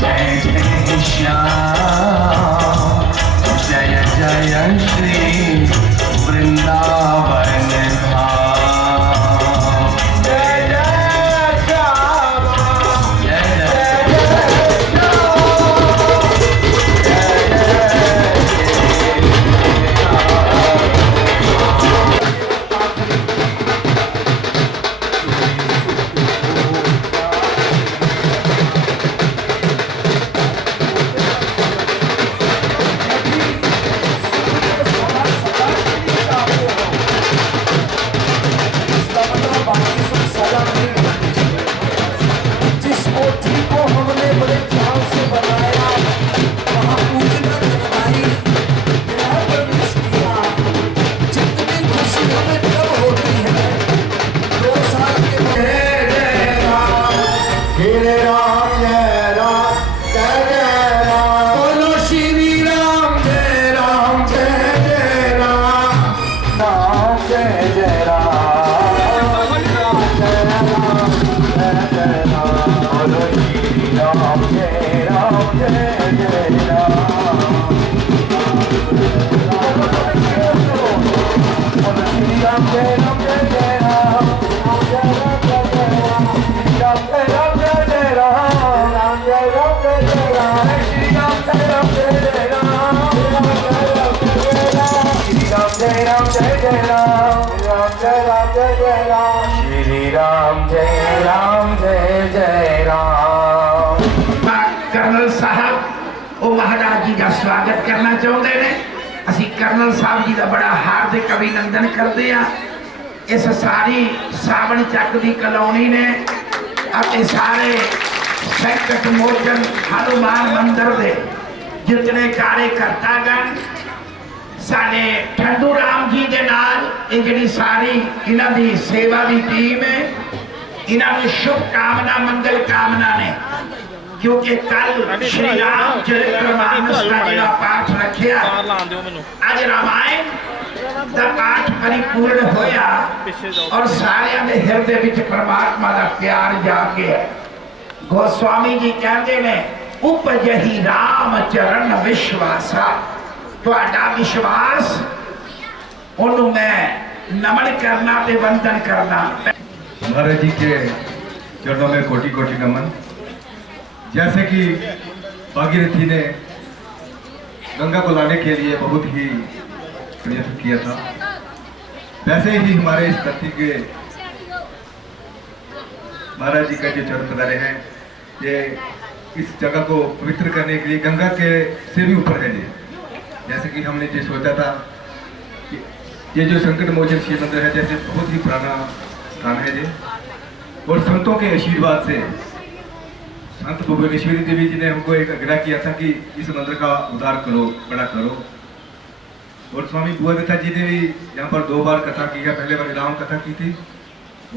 जय जय श्याम, जय जय श्री वृंदावन धाम। जय जय श्याम, जय जय श्री राम जय राम जय जय राम। कर्नल साहब वो महाराज जी का स्वागत करना चाहते हैं। असी कर्नल साहब जी का बड़ा हार्दिक अभिनंदन करते हैं। इस सारी सावन चक की कलोनी ने अपने सारे संकट मोचन हनुमान मंदिर के जितने कार्यकर्तागण सारे ठंडू राम जी के नाल ये जी सारी इन्हां दी सेवा की टीम है, इन्हां दी शुभकामना मंगल कामना ने, क्योंकि कल श्री राम चरितमानस का पाठ रखिया, आज रामायण का पाठ परिपूर्ण होया और सारे के हृदय विच परमात्मा का प्यार जागे। गोस्वामी जी कहते ने उपजही राम चरण विश्वासा, तुहाडा विश्वास उन्होंने मैं नमन करना ते वंदन करना। महाराज जी के चरणों में कोटि कोटि नमन। जैसे कि भागीरथी ने गंगा को लाने के लिए बहुत ही प्रयत्न किया था, वैसे ही हमारे इस धरती के महाराज जी का जो चरण पधारे हैं, ये इस जगह को पवित्र करने के लिए गंगा के से भी ऊपर है। जैसे कि हमने जो सोचा था कि ये जो संकट मोचन शिव मंदिर है, जैसे बहुत ही पुराना स्थान है ये, और संतों के आशीर्वाद से संत भुवनेश्वरी देवी जी ने हमको एक आग्रह किया था कि इस मंदिर का उद्धार करो, बड़ा करो। और स्वामी बुआदत्ता जी ने भी यहाँ पर 2 बार कथा की है। पहले बार राम कथा की थी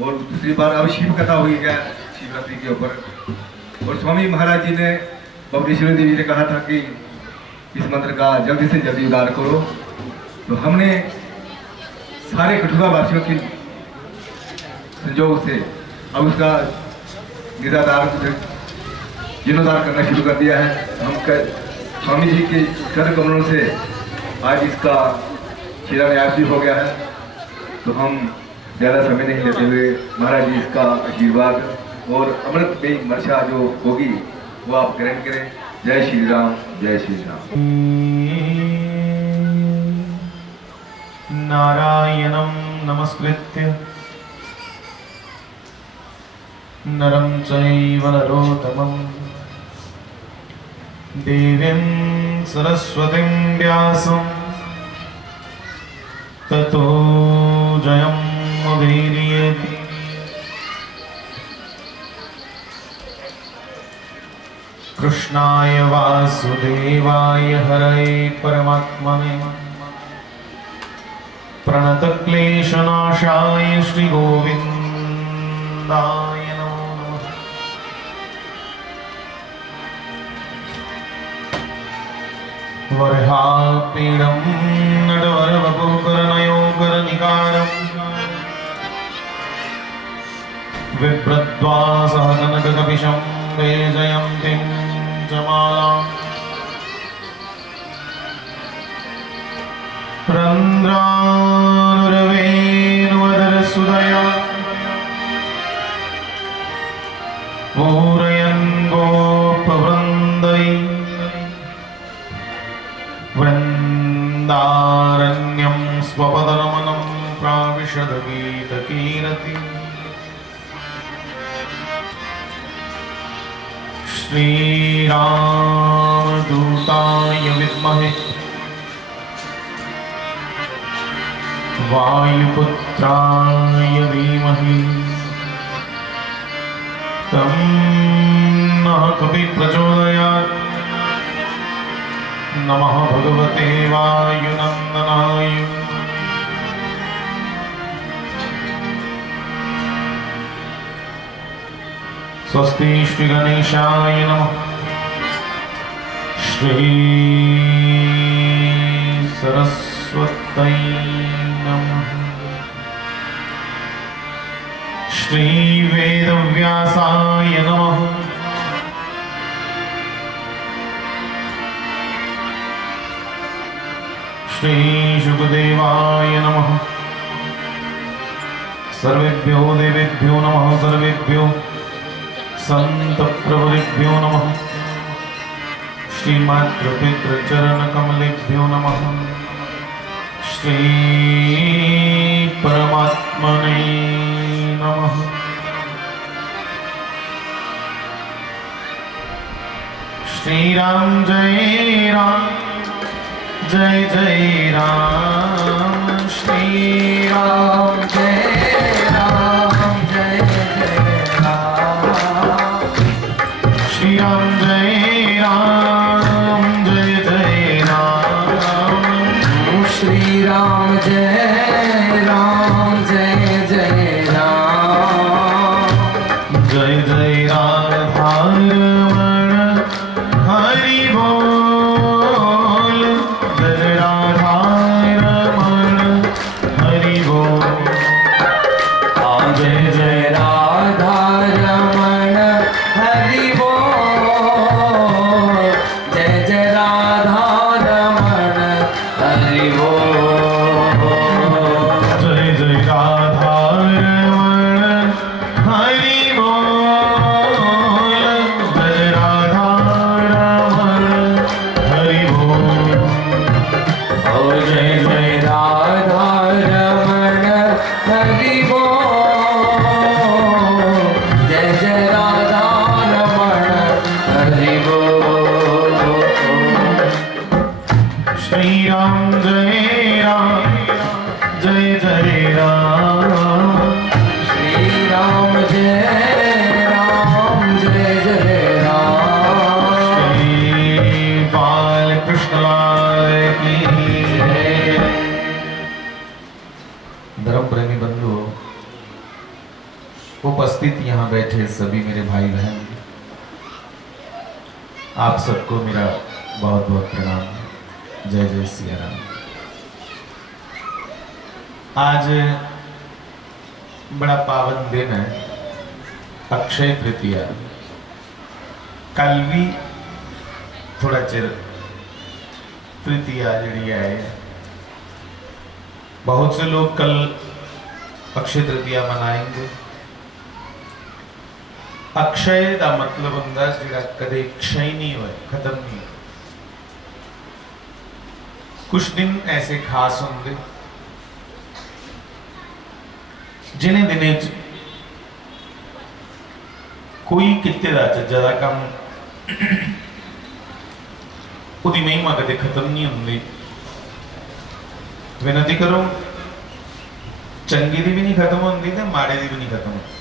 और दूसरी बार अब शिव कथा हुई है शिवरात्रि के ऊपर। और स्वामी महाराज जी ने भुवनेश्वरी देवी ने कहा था कि इस मंदिर का जल्दी से जल्दी उद्धार करो। तो हमने सारे कठुआ वासियों की संयोग से अब उसका निराधार जीर्णोद्धार करना शुरू कर दिया है। हम स्वामी जी के कर कमलों से आज इसका शिलान्यास भी हो गया है। तो हम ज़्यादा समय नहीं लेते हुए महाराज जी इसका आशीर्वाद और अमृत में वर्षा जो होगी वो आप ग्रहण करें। जय श्री राम, जय श्री राम। नारायणं नमस्कृत्य नरं चैव नरोत्तमं देवीं सरस्वतीं व्यासं ततो जयमुदीरयेत्। कृष्णाय वासुदेवाय हरये परमात्मने प्रणतक्लेशनाशाय श्रीगोविन्दाय नमः। वरहापीडं नटवरवपुकरनयोकरनिकारं बिभ्रद्वासः कनककपिशं जयन्तीं च माला रन्ध्रानुरवेणुवदरसुदया पूरयन् गोपवृन्दै वृन्दारण्यं स्वपदरमणं प्राविशद्गीतकीरति श्रीरामदूताय विद्महे वायुपुत्राय धीमहि तन्नः कपिः प्रचोदयात्। नमः भगवते वायुनन्दनाय। स्वस्ति श्री गणेशाय नमः। श्री सरस्वत्यै नमः। श्री वेदव्यासाय नमः। श्री शुकदेवाय नमः। सर्वेभ्यो देवेभ्यो नमः। सर्वेभ्यो संतप्रवरेभ्यो नमः। श्रीमातृपितृचरणकमलेभ्यो नमः। श्री परमात्मने नमः। श्री राम जय राम जय जय राम। श्री राम जय राम जय जय राम। श्री राम जय राम जय जय राम। श्री राम जय राम जय जय राम। जय जय राधारमण हरि बोल। जय राधारमण हरि बोल। जय जय राधारमण हरि बोल। जय जय राधारमण हरि बोल। जय जय राधारमण हरि बोल। जय राधारमण हरि बोल। ओ जय जय राधारमण हरि बोल। जय जय राधारमण हरि बोल। श्री राम जय राम जय जय राम। श्री राम जय राम जय जय राम। श्री बाल कृष्ण लाल की जय। धर्म प्रेमी बंधुओं, उपस्थित यहाँ बैठे सभी मेरे भाई बहन, आप सबको मेरा बहुत बहुत प्रणाम। जय जय सिया राम। आज बड़ा पावन दिन है, अक्षय तृतीया। कल भी थोड़ा चिर तृतीया जड़ी है। बहुत से लोग कल अक्षय तृतीया मनाएंगे। अक्षय का मतलब होता है जिहड़ा कदे क्षय नहीं होए, खत्म नहीं होए। कुछ दिन ऐसे खास होंगे जिन्हें दिने च कोई किते दा ज्यादा काम उदी महिमा कदे खत्म नहीं होंदी। विनती करो, चंगी दी भी नहीं खत्म होंदी ते माड़े दी भी नहीं खत्म होंदी।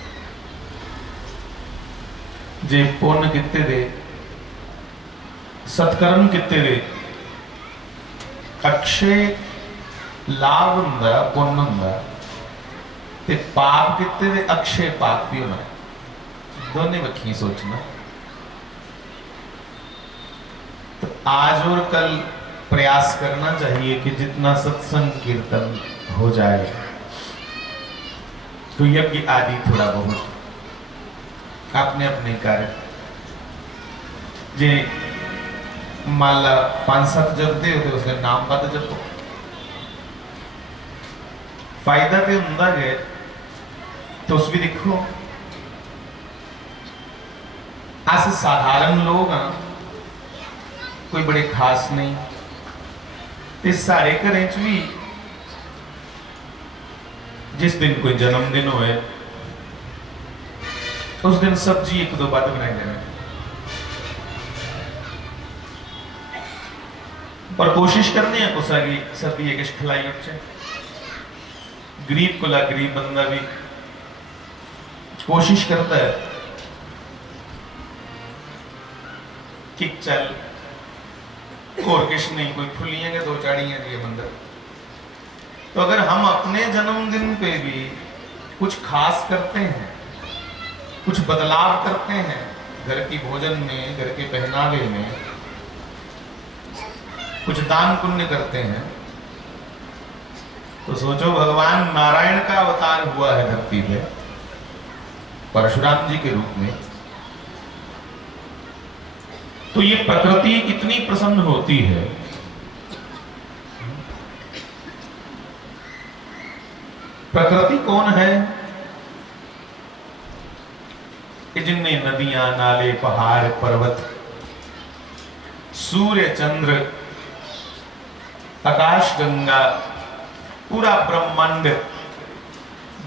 जे पुण्य किते दे, सत्कर्म किते दे, अक्षय लाभ हुंदा, पुण्य हुंदा। ते पाप किते दे, अक्षय पाप भी होना। दोनों वक्खी सोचना। तो आज और कल प्रयास करना चाहिए कि जितना सत्संग कीर्तन हो जाए, तो यज्ञ आदि थोड़ा बहुत अपने अपने कार्य जे मान ला 5-7 जपते हो तो उसका नाम बद जपो। फायदा तो होंगे है, तुस भी देखो अस साधारण लोग हाँ, कोई बड़े खास नहीं। ते सारे घरें च भी जिस दिन कोई जन्मदिन होए उस दिन सब्जी 1-2 बद बनाई देना, पर कोशिश करने हैं कुछ आगे सर्दी है किश खिलाई उठे। गरीब को ला गरीब बंदा भी कोशिश करता है कि चल और किश नहीं, कोई फुलियां के 2 चाड़ियां दिए बंदा। तो अगर हम अपने जन्मदिन पे भी कुछ खास करते हैं, कुछ बदलाव करते हैं घर की भोजन में, घर के पहनावे में, कुछ दान पुण्य करते हैं, तो सोचो भगवान नारायण का अवतार हुआ है धरती पे परशुराम जी के रूप में, तो ये प्रकृति इतनी प्रसन्न होती है। प्रकृति कौन है कि जिनने नदियां, नाले, पहाड़, पर्वत, सूर्य, चंद्र, आकाश, गंगा, पूरा ब्रह्मांड,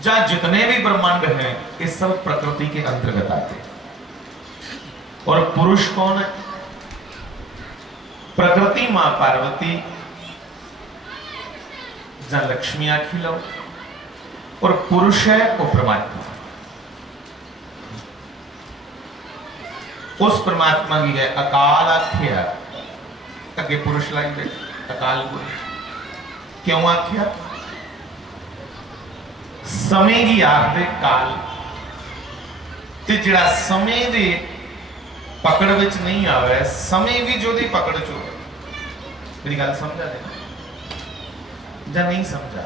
जहां जितने भी ब्रह्मांड हैं ये सब प्रकृति के अंतर्गत आते हैं। और पुरुष कौन है? प्रकृति मां पार्वती, जहां लक्ष्मी आखी लो, और पुरुष है वो परमात्मा। उस परमात्मा की है अकाल आख्या, अगे पुरुष लाई दे अकाल पुरुष। क्यों आख्या? समय की आख दे काल, ते जिहड़ा समय दे पकड़ विच नहीं आवे, समय भी जो दी पकड़ चो। मेरी गल समझा दे या नहीं समझा?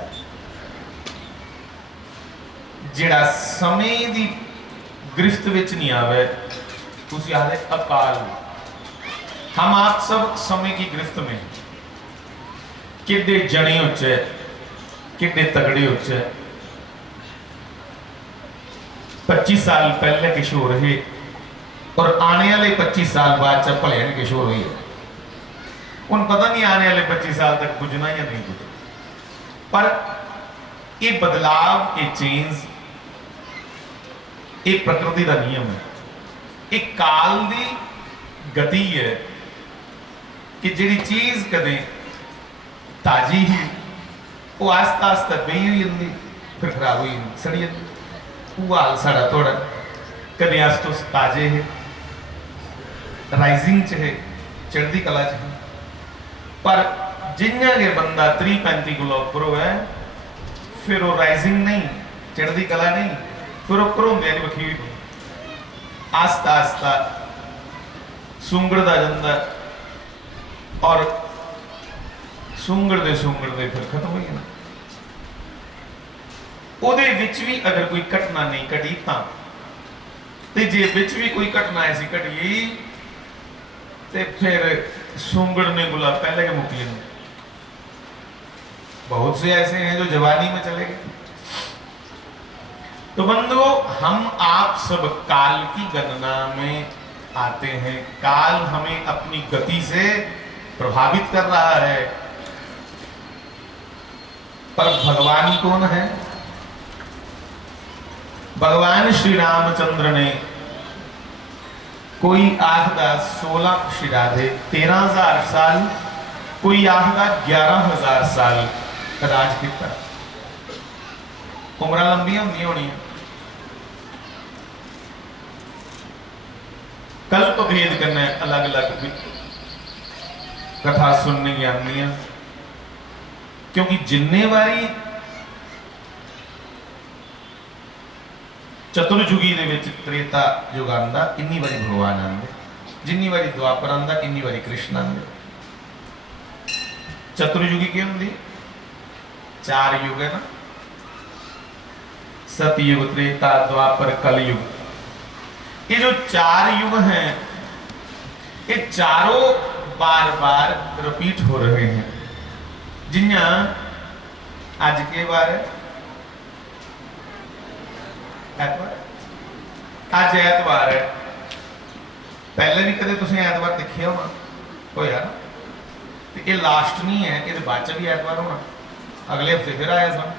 जिहड़ा समय दी गिरफ्त विच नहीं आवे उसे आदे अकाल। हम आप सब समय की गिरफ्त में, किड्डे जने उच्चे, किड्डे तगड़े उच्चे। 25 साल पहले किशोर रहे और आने वाले 25 साल बाद जब भले किशोर हुई है, उन पता नहीं आने वाले 25 साल तक पुजना या नहीं पुजना। पर ये बदलाव, ये चेंज, ये प्रकृति का नियम है, एक काल की गति है कि जी चीज कदे ताजी ही वो आस्ता आस्ता बही हुई जाती, फिर खराब हुई सड़ी जाती। वो हाल साड़ा थोड़ा कदे अस तो ताजे है, राइजिंग च है, चढ़ती कला च है। पर जिन्ना के बंदा 30-35 किलो उपर है, फिर वो राइजिंग नहीं, चढ़ती कला नहीं, फिर उपर होंगे नहीं बखी हुई, आस्ता आस्ता सूंगड़दा जांदा और सूंगड़दे सूंगड़दे फिर खत्म हो जाना। ਉਹਦੇ ਵਿੱਚ ਵੀ अगर कोई घटना नहीं घटी तो जे विच भी कोई घटना ऐसी घटी तो फिर सूंगड़ने गुला पहले के मुक जाए। बहुत से ऐसे हैं जो जवानी में चले गए। तो बंधुओं, हम आप सब काल की गणना में आते हैं। काल हमें अपनी गति से प्रभावित कर रहा है, पर भगवान कौन है? भगवान श्री रामचंद्र ने कोई आखदा 16 शिराधे 13,000 साल, कोई आखदा 11,000 साल राज किया। उम्र लंबी होंगी होनी। कल्प भेद करना अलग अलग कथा सुनने की आती है, क्योंकि जिन्ने बारी चतुर्युगी दे विच त्रेता युग आंदा, इन्नी बारी भगवान आंदे, जिन्नी बारी द्वापर आंदा इन्नी बारी कृष्ण आंदे। चतुर्युगी की होंदी 4 युग है ना, सतयुग, त्रेता, द्वापर, कलयुग। ये जो 4 युग हैं, ये चारों बार बार रिपीट हो रहे हैं। जिन्ना आज के बार ऐतवार, आज ऐतवार है। पहले भी कदे तुसीं ऐतवार देखे होया ना, ये लास्ट नहीं है, ये बाद च भी ऐतवार होना, अगले हफ्ते फिर आया सन।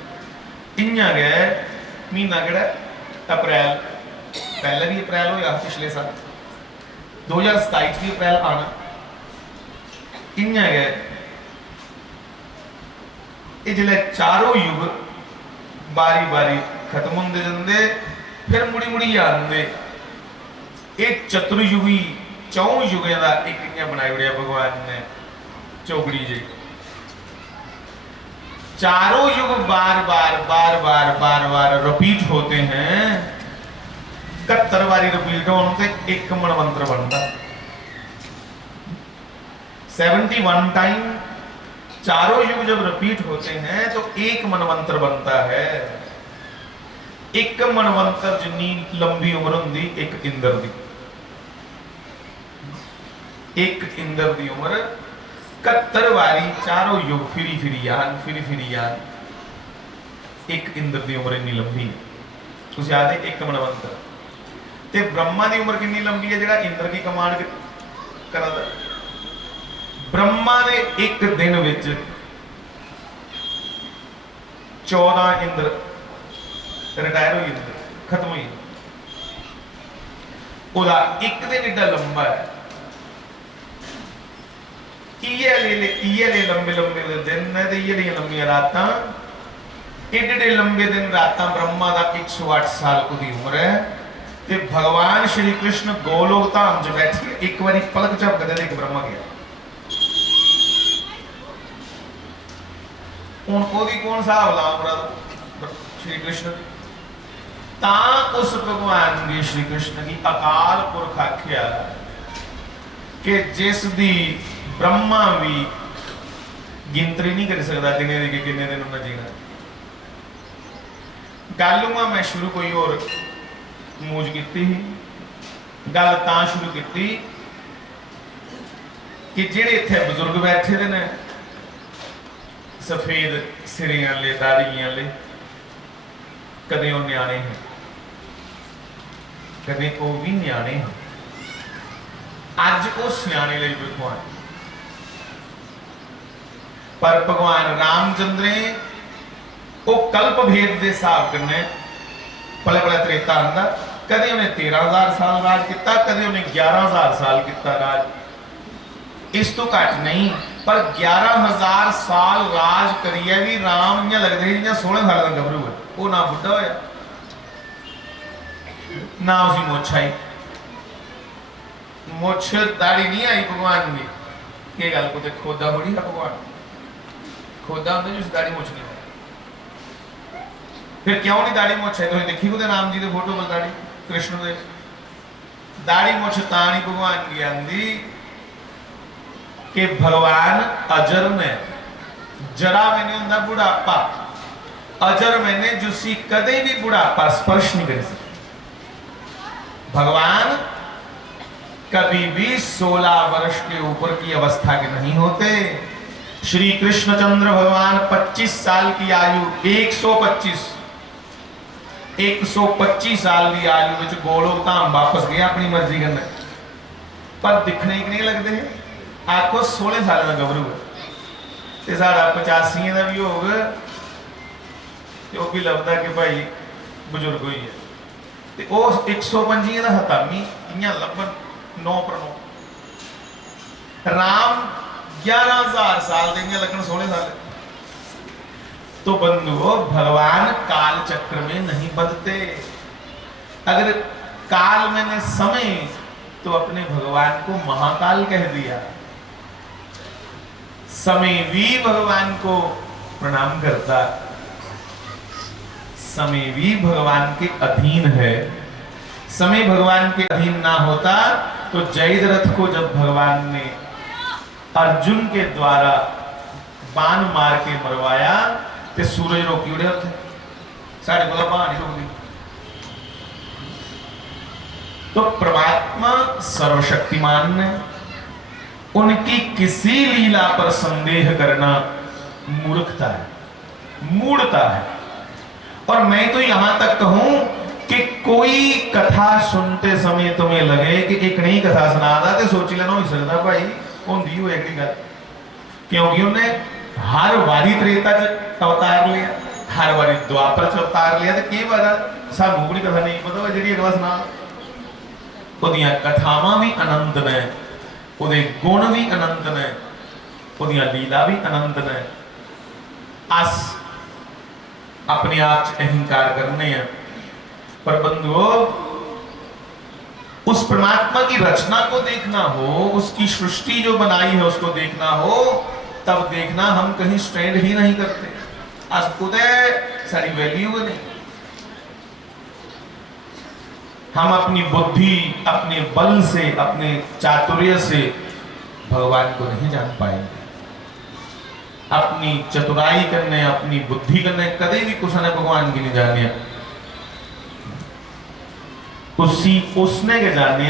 इयां गए महीना केड़ा अप्रैल, पहले भी अप्रैल होया पिछले साल, 2027 भी अप्रैल आना। इयां गए ये जिले चारों युग बारी बारी खत्म होंदे जंदे, फिर मुड़ी मुड़ी आंदे। ये चतुर्युगी चौं युगों का एक इयां बनाई उड़िया भगवान ने चौकड़ी जी। चारों युग बार बार बार बार बार बार रिपीट होते हैं। 71 बारी रिपीट होने से एक मनवंतर बनता। 71 टाइम चारों युग जब रिपीट होते हैं तो एक मनवंतर बनता है। एक मनवंतर जिन्नी लंबी उम्र होंदी एक इंद्र दी। एक इंद्र दी उम्र 71 बारी चारों युग फिरी फिरी यान एक इंद्र दी उम्र इन्नी लंबी है। तुसीं आखदे एक मनवंतर ते ब्रह्मा दी उम्र कितनी लंबी है जिहड़ा इंद्र की कमांड करदा। ब्रह्मा ने एक दिन विच 14 इंद्र रिटायर हो गए, खत्म हो गए। ओदा एक दिन इतना लंबा है। लंबे लंबे दिन है, लंबिया रातां, एडे लंबे दिन रातां। ब्रह्मा का 108 साल की उम्र है। ते भगवान श्री कृष्ण गोलोक धाम च बैठे, एक बारी पलक झपकदे एक ब्रह्मा गया। हुण कोई कौन हिसाब ला श्री कृष्ण ता उस भगवान की श्री कृष्ण की अकाल पुरख आख्या कि जिस दी ब्रह्मा भी गिनतरी नहीं कर सकता दिने दी किन्ने दिन उन्हें जीना। गल मैं शुरू कोई और मूज की गल तां शुरू की कि जेड़े इत्थे बुजुर्ग बैठे दे ने सफेद सिरें वाले दाढ़ियां वाले, कदे वो न्याणे हैं कदे वो भी न्याणे हैं। अज वो सियाने लई भगवान, पर भगवान रामचंद्र वो कल्प भेद के हिसाब कन्ने पले पले त्रेता आंदा। कदे उन्हें 13,000 साल राज किया, कदे उन्हें 11,000 साल किया राज। इस तो घट नहीं, पर 11,000 साल राज करिए भी राम इं लगते हैं जिं 16 साल का गभरू है। वो ना बुढ़ा होया ना उसकी मुछ आई, मुछ दाढ़ी नहीं आई भगवान की। ये गल को खोदा थोड़ी है, भगवान खोदा होंगे जिस दाढ़ी मुछ नहीं। फिर क्यों नहीं दाढ़ी मुछ है? तो देखी कुछ राम जी के फोटो पर दाढ़ी, कृष्ण के दाढ़ी मुछ ता नहीं भगवान की आंदी कि भगवान अजर ने, जरा मैंने होंदा बुढ़ापा, अजर मैंने जुसी कदे भी बुढ़ापा स्पर्श नहीं कर सकता। भगवान कभी भी 16 वर्ष के ऊपर की अवस्था के नहीं होते। श्री कृष्णचंद्र भगवान 25 साल की आयु, 125 साल की आयु में गोलोक धाम वापस गए अपनी मर्जी करने, पर दिखने के नहीं लगते हैं। आखो 16 साल का गभरू है, साढ़ा 85 का भी होगा, तो भी लगता कि भाई बुजुर्ग ही है। तो 125 का हतामी इं लभन 9 पर 9। राम 11,000 साल देंगे लगन 16 साल। तो बंधुओं, भगवान काल चक्र में नहीं बदलते। अगर काल मैंने समय, तो अपने भगवान को महाकाल कह दिया। समय भी भगवान को प्रणाम करता, समय भी भगवान के अधीन है। समय भगवान के अधीन ना होता तो जयद्रथ को जब भगवान ने अर्जुन के द्वारा बाण मार के मरवाया तो सूरज रोकी उड़े थे, साढ़े को बाण ही रोक दी। तो परमात्मा सर्वशक्तिमान ने उनकी किसी लीला पर संदेह करना मूर्खता है, मूढ़ता है। और मैं तो यहां तक कहूं कि कोई कथा सुनते समय तुम्हें लगे कि एक नई कथा सुना दा तो सोच लेना हो सकता भाई होंदी हो एक गल, क्योंकि उन्हें हर वारी त्रेता च अवतार लिया, हर वारी द्वापर च अवतार लिया, तो कई बार सानू कोई कथा नहीं पता जी अगला सुना। उहदियां कथावां भी अनंत ने, उहदे गुण भी अनंत ने, उहदियां लीला भी अनंत ने। अस अपने आप च अहंकार करने हैं, पर बंधुओं उस परमात्मा की रचना को देखना हो, उसकी सृष्टि जो बनाई है उसको देखना हो, तब देखना हम कहीं स्टैंड ही नहीं करते। आज उदय सारी वैल्यू नहीं, हम अपनी बुद्धि, अपने बल से, अपने चातुर्य से भगवान को नहीं जान पाएंगे। अपनी चतुराई करने, अपनी बुद्धि करने कदे भी कुछ ने भगवान की नहीं जाने, उसने के जाने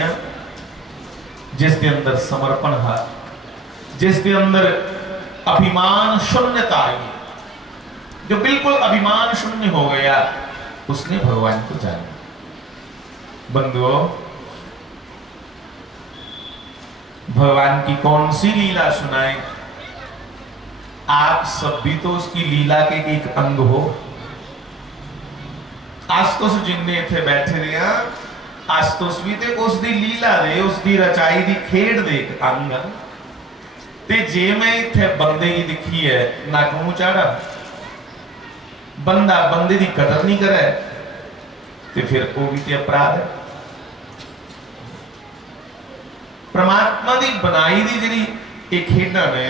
जिसके अंदर समर्पण है, जिसके अंदर अभिमान शून्यता आई, जो बिल्कुल अभिमान शून्य हो गया, उसने भगवान को जाना। बंधुओं भगवान की कौन सी लीला सुनाए? आप सब भी तो उसकी लीला के एक अंग हो। आस्तुस जिन्ने इथे बैठे रहे, आस्तुस भी ते उसकी लीला दे, उसकी रचाई दी खेड दे एक अंग। ते जे मैं इथे बंदे की दिखी है नक मुंह चाड़ा, बंदा बंदे की कदर नहीं करे, ते फिर वो भी ते अपराध है। परमात्मा की बनाई दी जी एक खेडा ने,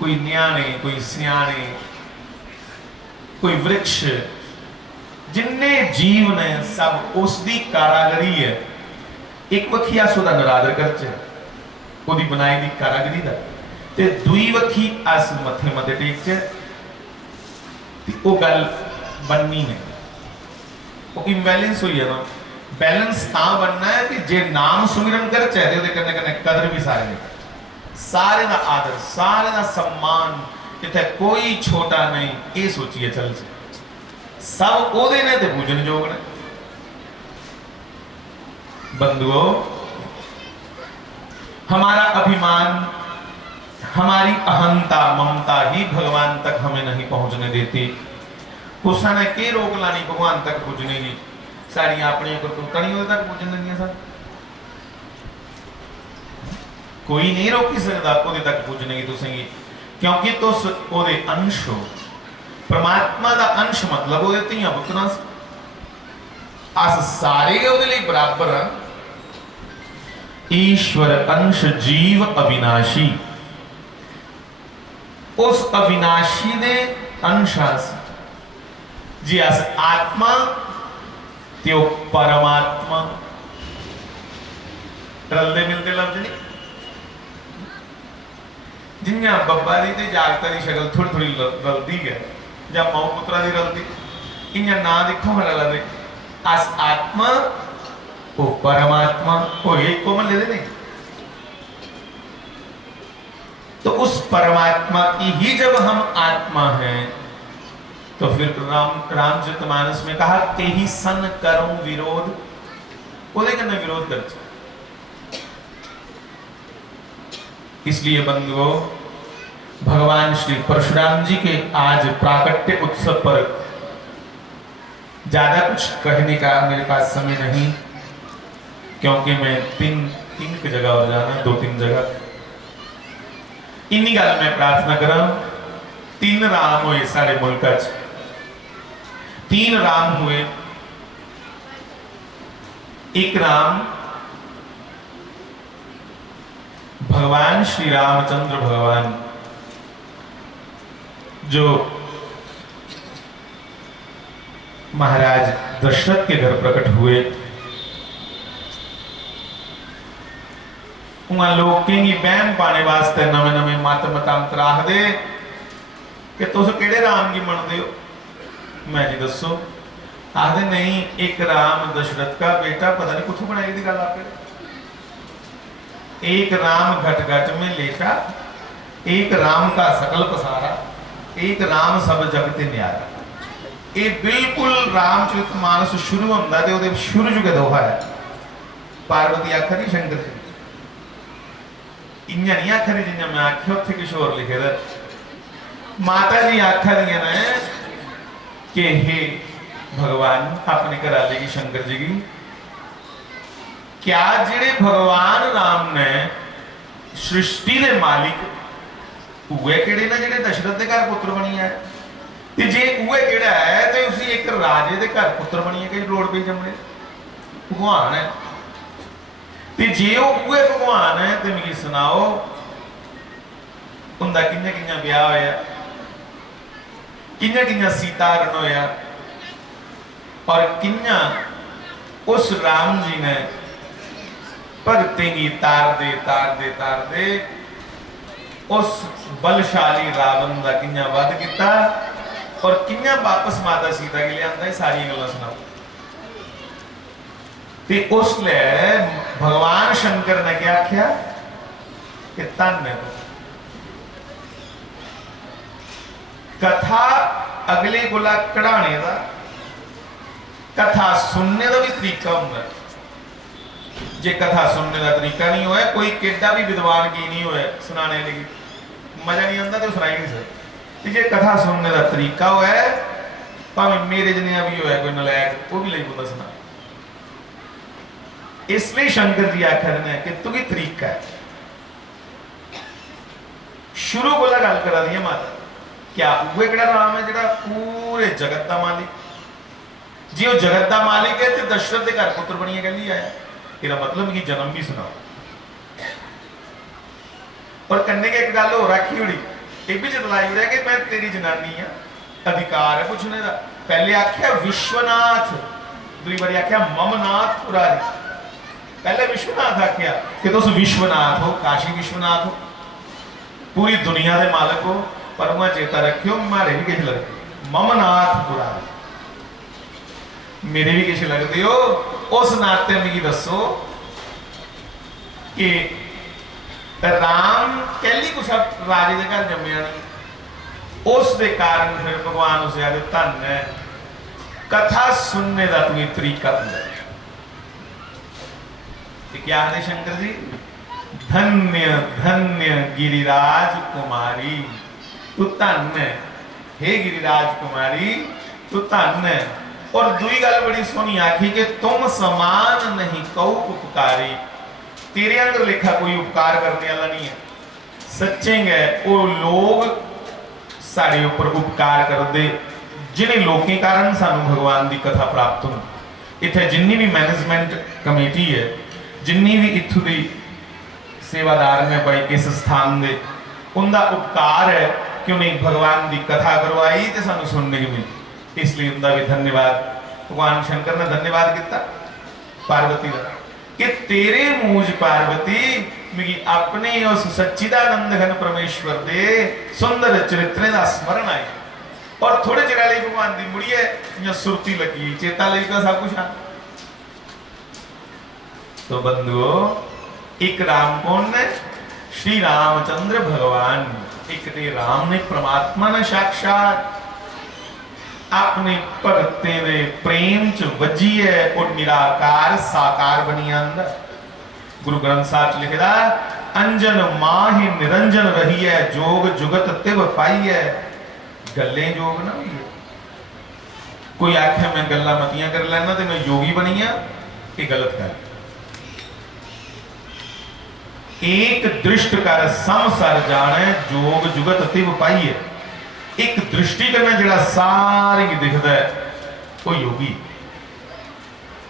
कोई न्याणे, कोई सियाणे, कोई वृक्ष, जिन्ने जीव ने सब उसकी कारागरी है। एक वखी अस उहदा निरादर करचे, उहदी बनाई दी कारागरी दा, ते दूई वखी अस मथे मथे टेकचे, ते वो गल बननी है। वो इम्बैलेंस हुई है ना। बैलेंस ता बनना है कि जे नाम सुमिरन करचे ते उहदे कन्ने कन्ने कदर भी सारे ने, सारे दा आदर, सारे दा सम्मान, इत्थे कोई छोटा नहीं, ये सोचिए चल से सब ओदे ने ते पूजन जोग ने। बंधुओं हमारा अभिमान, हमारी अहंता, ममता ही भगवान तक हमें नहीं पहुंचने देती। कुछ ने के रोक लानी भगवान तक पूजने की, साड़ियां अपनी करतूतां नहीं तक पूजन देंगे सर, कोई नहीं रोकी सकता ओदे तक पूजने की तुसेंगी, क्योंकि तुस ओदे अंश हो। परमात्मा का अंश मतलब ओदे धीआं पुत्तरां अस सारे ओदे लई बराबर हैं। ईश्वर अंश जीव अविनाशी, उस अविनाशी दे अंश जी अस आत्मा त्यो परमात्मा रलते मिलते लफ्ज नहीं। जिन्या बब्बा दी ते जागता दी शक्ल थोड़ी थोड़ी रलती है, या माऊ पुत्रा दी रलती, इन्या ना देखो रला दे अस आत्मा वो परमात्मा वो एक को मन ले दे। तो उस परमात्मा की ही जब हम आत्मा हैं, तो फिर रामचरितमानस में कहा के ही सन करूं विरोध, ओदे कन्ने विरोध कर। इसलिए बंधुओं भगवान श्री परशुराम जी के आज प्राकट्य उत्सव पर ज्यादा कुछ कहने का मेरे पास समय नहीं, क्योंकि मैं तीन जगह और जाना, 2-3 जगह। इन्हीं गल मैं प्रार्थना करा, 3 राम हुए सारे मुल्क, 3 राम हुए। एक राम भगवान श्री रामचंद्र भगवान, जो महाराज दशरथ के घर प्रकट हुए। उन्हें लोग कहेंगे बहम पाने वास्ते नवे नवे मत मतांतर आख दे कि तुस केड़े राम की मनते हो। मैं जी दसो, आखदे नहीं, एक राम दशरथ का बेटा, पता नहीं कुछ बनाई दी गल आप एक राम घट घट में लेटा, एक राम का सकल पसारा, एक राम सब जगत न्यारा। ये बिल्कुल रामचरित मानस शुरू होंदा ते ओदे शुरू च दोहा है। पार्वती आखा दी शंकर जी इन्ना नहीं आखा दी जिन्ना मैं आख्या उत्थे कुछ होर लिखे दा। माता जी आखा दियां ने कि हे भगवान अपने घराले की शंकर जी की, क्या जेड़े भगवान राम ने सृष्टि के मालिक उहे केड़े ने जेड़े दशरथ के घर पुत्र बनी है, ते जे उहे केड़ा है ते उसी एक राजे के घर पुत्र बनी है कि लोड़ पई जमने भगवान है। ते जे उहे भगवान है ते मिगी सुनाओ उनका किन्ने किन्ने ब्याह होया, किन्ने किन्ने सीतारण होया, और किन्ना उस राम जी ने भगतें की तार दे उस बलशाली रावण का किन्ना वध किया और किन्ना वापस माता सीता के लिए आंदा, सारी गल्लां सुनाओ। ते उसले भगवान शंकर ने क्या आख्या कि धन है कथा अगले कोला कढ़ाने का, कथा सुनने का भी तरीका होंगे। जे कथा सुनने का तरीका नहीं होया, कोई केडा भी विद्वान की नहीं होया सुनाने लगी मजा नहीं आता तो सुनाई नहीं सकते। जे कथा सुनने का तरीका होया भावें मेरे जनिया भी होया कोई नलायक वो भी लगी बोलता सुना। इसलिए शंकर जी आखर ने कि तू भी तरीका है। शुरू बोला गल करा दी माता, क्या वो एक राम है जो पूरे जगत का मालिक, जी वो जगत का मालिक है तो दशरथ के घर पुत्र बनिए कहली आया। तेरा मतलब कि जन्म भी सुनाओ। और कन्ने की एक गल हो रखी हुई ये भी जतलाई रहा कि मैं तेरी जनानी हाँ, अधिकार है पूछने का। पहले आख्या विश्वनाथ, दूसरी बारी आख्या ममनाथ पुरारी। पहले विश्वनाथ आख्या कि तुम विश्वनाथ हो, काशी विश्वनाथ हो, पूरी दुनिया के मालिक हो, पर वहां चेता रखियो मारे भी किस लगते ममनाथ पुरारी, मेरे भी किस लगते हो। उस नाते मिगी दसो कि राम कहली कुछ राजे के घर जमया नहीं, उस दे कारण फिर भगवान उसे आदे धन है कथा सुनने का तुम्हें तरीका है। क्या है शंकर जी, धन्य धन्य गिरिराज कुमारी तू धन है, हे गिरिराज कुमारी तू धन है। और दूसरी गल बड़ी सोहनी आखी कि तुम समान नहीं कऊ उपकारी, तेरे अंदर लिखा कोई उपकार करने वाला नहीं है। सच्चे है वो लोग साढ़े ऊपर उपकार करते जिन्हें लोगों कारण सानू भगवान की कथा प्राप्त हो। इतने जिन्नी भी मैनेजमेंट कमेटी है, जिन्नी भी इत्थों की सेवादार ने भाई इस स्थान के, उनका उपकार है कि उन्हें भगवान की कथा करवाई तो सानू सुनने को मिली। इसलिए उनका भी धन्यवाद भगवान शंकर ने धन्यवाद किया पार्वती का कि तेरे मूज पार्वती मिगी अपने उस सच्चिदानंद घन परमेश्वर दे सुंदर चरित्र का स्मरण आए। और थोड़े चिर लिए भगवान की मुड़िए या सुरती लगी चेता लगेगा सब कुछ। तो बंधुओं एक राम कौन ने, श्री रामचंद्र भगवान। एक ते राम ने परमात्मा ने साक्षात अपने भगते दे प्रेम च वजी है और निराकार साकार बनी अंदर। गुरु ग्रंथ साहब च लिखदा अंजन माहि निरंजन रही है, जोग जुगत तिव पाई है। गल्ले जोग ना हुई, कोई आखे मैं गल्ला मतियां कर लेना तो मैं योगी बनी हाँ, ये गलत है। एक दृष्ट कर समसर जाने, जोग जुगत तिव पाई है। एक दृष्टि करना जड़ा सारे दिखता है वो योगी,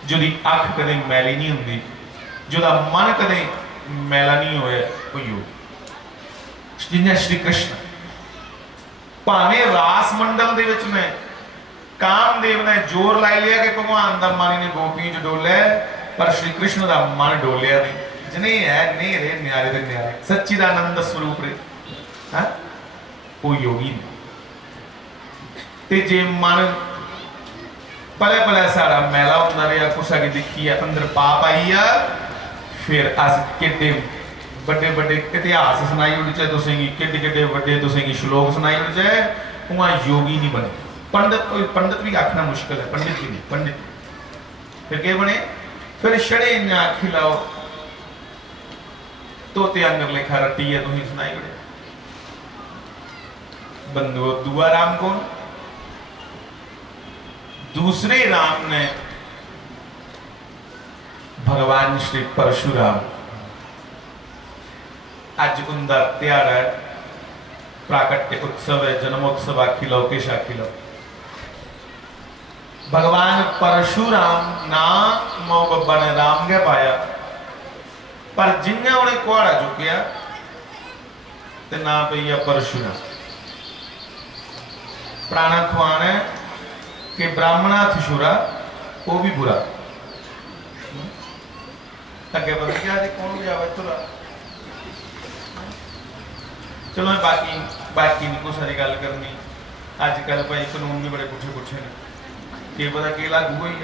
जिहदी अख कदे मैली नहीं होंदी, जिहदा मन कदे मैला नहीं होया वो योगी। जिन्हें श्री कृष्ण भावें रास मंडल दे विच में कामदेव ने जोर लाई लिया कि भगवान का मन ने गोपियों च डोलिया, पर श्री कृष्ण का मन डोलिया नहीं। जिन्हें है नेरे न्यारे दे न्यारे सच्चिदानंद स्वरूप रे हां वो योगी ने। ते जे मन पले पले सारा मैला होंदा रहा, कुछ अगे दिखी है अंदर पाप आई है, फिर अस किड्डे बड़े बड़े इतिहास सुनाई उड़ चाहे तुसेंगी किड्डे किड्डे बड़े तुसेंगी श्लोक सुनाई उड़ चाहे वहाँ योगी नहीं बने। पंडित पंडित भी आखना मुश्किल है, पंडित भी नहीं, पंडित फिर क्या बने? फिर छड़े इन्हें आखी लाओ तोते अंदर लिखा रटी है तुम सुनाई उड़े। बंधु दुआ राम कौन? दूसरे राम ने भगवान श्री परशुराम। आज उनका त्यार है, प्राकट्य उत्सव है, जन्मोत्सव आखी लो के आखी लो। भगवान परशुराम ना मो बब्बा ने राम के पाया, पर जिन्हें उन्हें कुआड़ा चुकिया ते ना पैया परशुराम। प्राणा खुआन है कि ब्राह्मणाथ शुरा वो भी बुरा। अगे पता क्या कौन भी आवे तुरा। चलो बाकी बाकी नहीं को सारी गल करनी। अजकल भाई कानून भी बड़े पुठे पुठे ने, के पता के लागू हो ही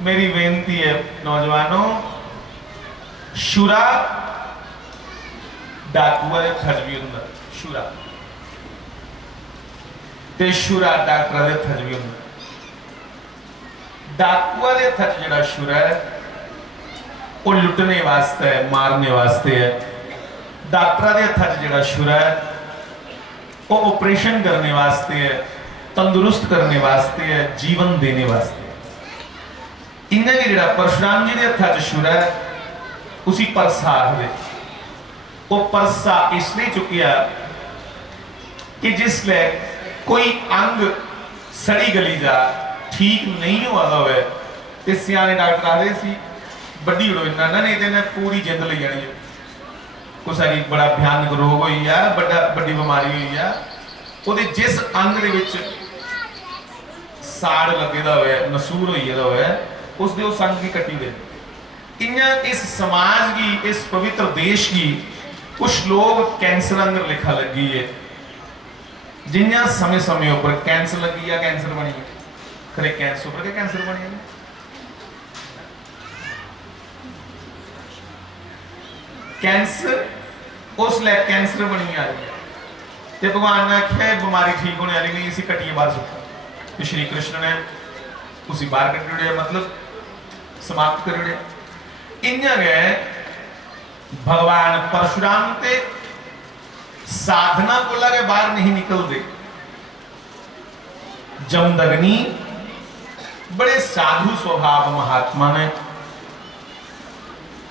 मेरी बेनती है नौजवानों, शुरा डाकुआ दे थज भी हुंदा, शुरा ते शुरा डॉक्टर दे थज भी हुंदा। डाकुआ दे थज जिहड़ा शुरा है वो लुटने वास्ते है, मारने वास्ते है। डॉक्टर दे थज जिहड़ा शुरा है वो ऑपरेशन करने वास्ते है, तंदुरुस्त करने वास्ते है, जीवन देने वास्ते है। इन्हें भी जिहड़ा परशुराम जी दे थज शुरा है उसी परसा आखदे। वो परसा इसलिए चुकिया कि जिसले कोई अंग सड़ी गली जा ठीक नहीं हुआ होवे ते सियाने डॉक्टर आखदे सी बड़ी उड़ो इन्ना ना, नहीं तो पूरी जिंद ले जानी है। कुछ बड़ा भयानक रोग हुई है, बड़ा बड़ी बीमारी हुई है, वो जिस अंग दे विच साड़ लगे दा होवे, नसूर होई दा होवे, उस दे उस अंग की कट्टी दे। इन्हें इस समाज की, इस पवित्र देश की कुछ लोग कैंसर अंदर लिखा लगी है, जिन्हें समय समय ऊपर कैंसर लगी है, कैंसर बनी है। खरे कैंसर ऊपर क्या कैंसर बनी है? कैंसर उसले कैंसर बनी आ रही है ते भगवान ने आख्या बीमारी ठीक होने वाली नहीं, इसी कटिए बाहर सुटा। तो श्री कृष्ण ने उसी बाहर कट दिया, मतलब समाप्त कर दिया। इन्हें गए भगवान परशुराम ते साधना को लगे बाहर नहीं निकलते। जमदग्नि बड़े साधु स्वभाव महात्मा ने,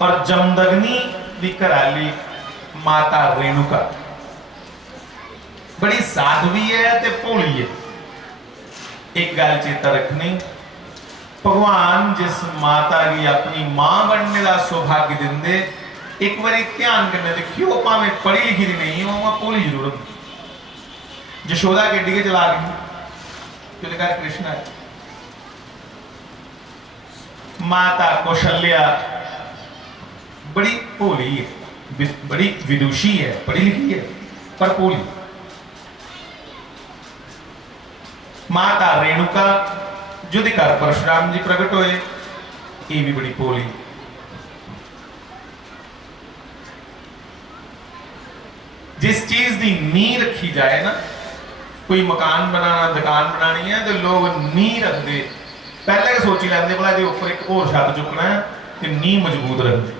और जमदग्नि दी कराली माता रेणुका बड़ी साध्वी है ते भोली है। एक गल चेता रखनी, भगवान जिस माता की अपनी मां बनने का सौभाग्य देंदे, एक बार ध्यान करने देखियो, भावें पढ़ी लिखी दी नहीं हो, भोली जरूर होंदी। यशोदा गड्डी के चला गई, जो घर कृष्ण है। माता कौशल्या बड़ी भोली है, बड़ी विदुषी है, पढ़ी लिखी है, पर भोली। माता रेणुका जो घर परशुराम जी प्रकट होए, ये भी बड़ी भोली। जिस चीज की नींह रखी जाए ना, कोई मकान बनाना, दुकान बनानी है, तो लोग नींह रखते पहले सोची लेंगे भला ये ऊपर एक और छत चुकना है तो नींह मजबूत रखते।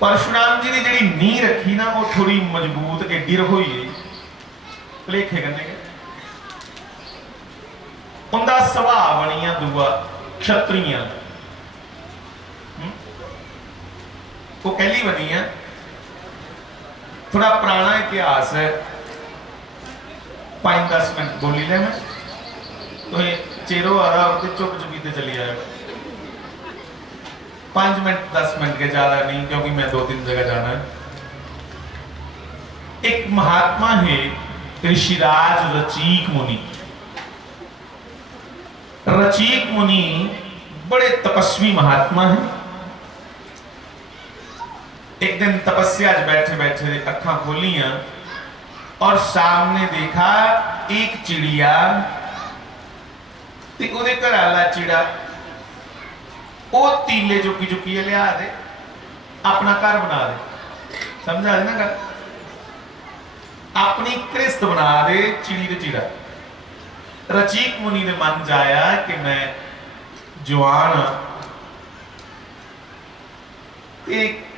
परशुराम जी ने जी नींह रखी ना, वो थोड़ी मजबूत एडी रखोई है, भलेखे करने के उनका सुभाव बनिया दूआ क्षत्रिय, वो कहली बनी है। थोड़ा पुराना इतिहास है, 5-10 मिनट बोली ले मैं तो चेरो आ रहा और चुप चुपीते चली जाएगा। 5 मिनट 10 मिनट के ज्यादा नहीं, क्योंकि मैं 2-3 जगह जाना है। एक महात्मा है ऋषिराज रचीक मुनि। रचीक मुनि बड़े तपस्वी महात्मा हैं। एक दिन तपस्या बैठे बैठे अखा खोलियां और सामने देखा एक चिड़िया, घर वाला चिड़ा वो तीले चुकी चुकी है लिया दे अपना घर बना दे, समझा दे ना गल, अपनी कृस्त बना दे चिड़ी ते चिड़ा। रचीक मुनि ने मन जाया कि मैं जवान हाँ,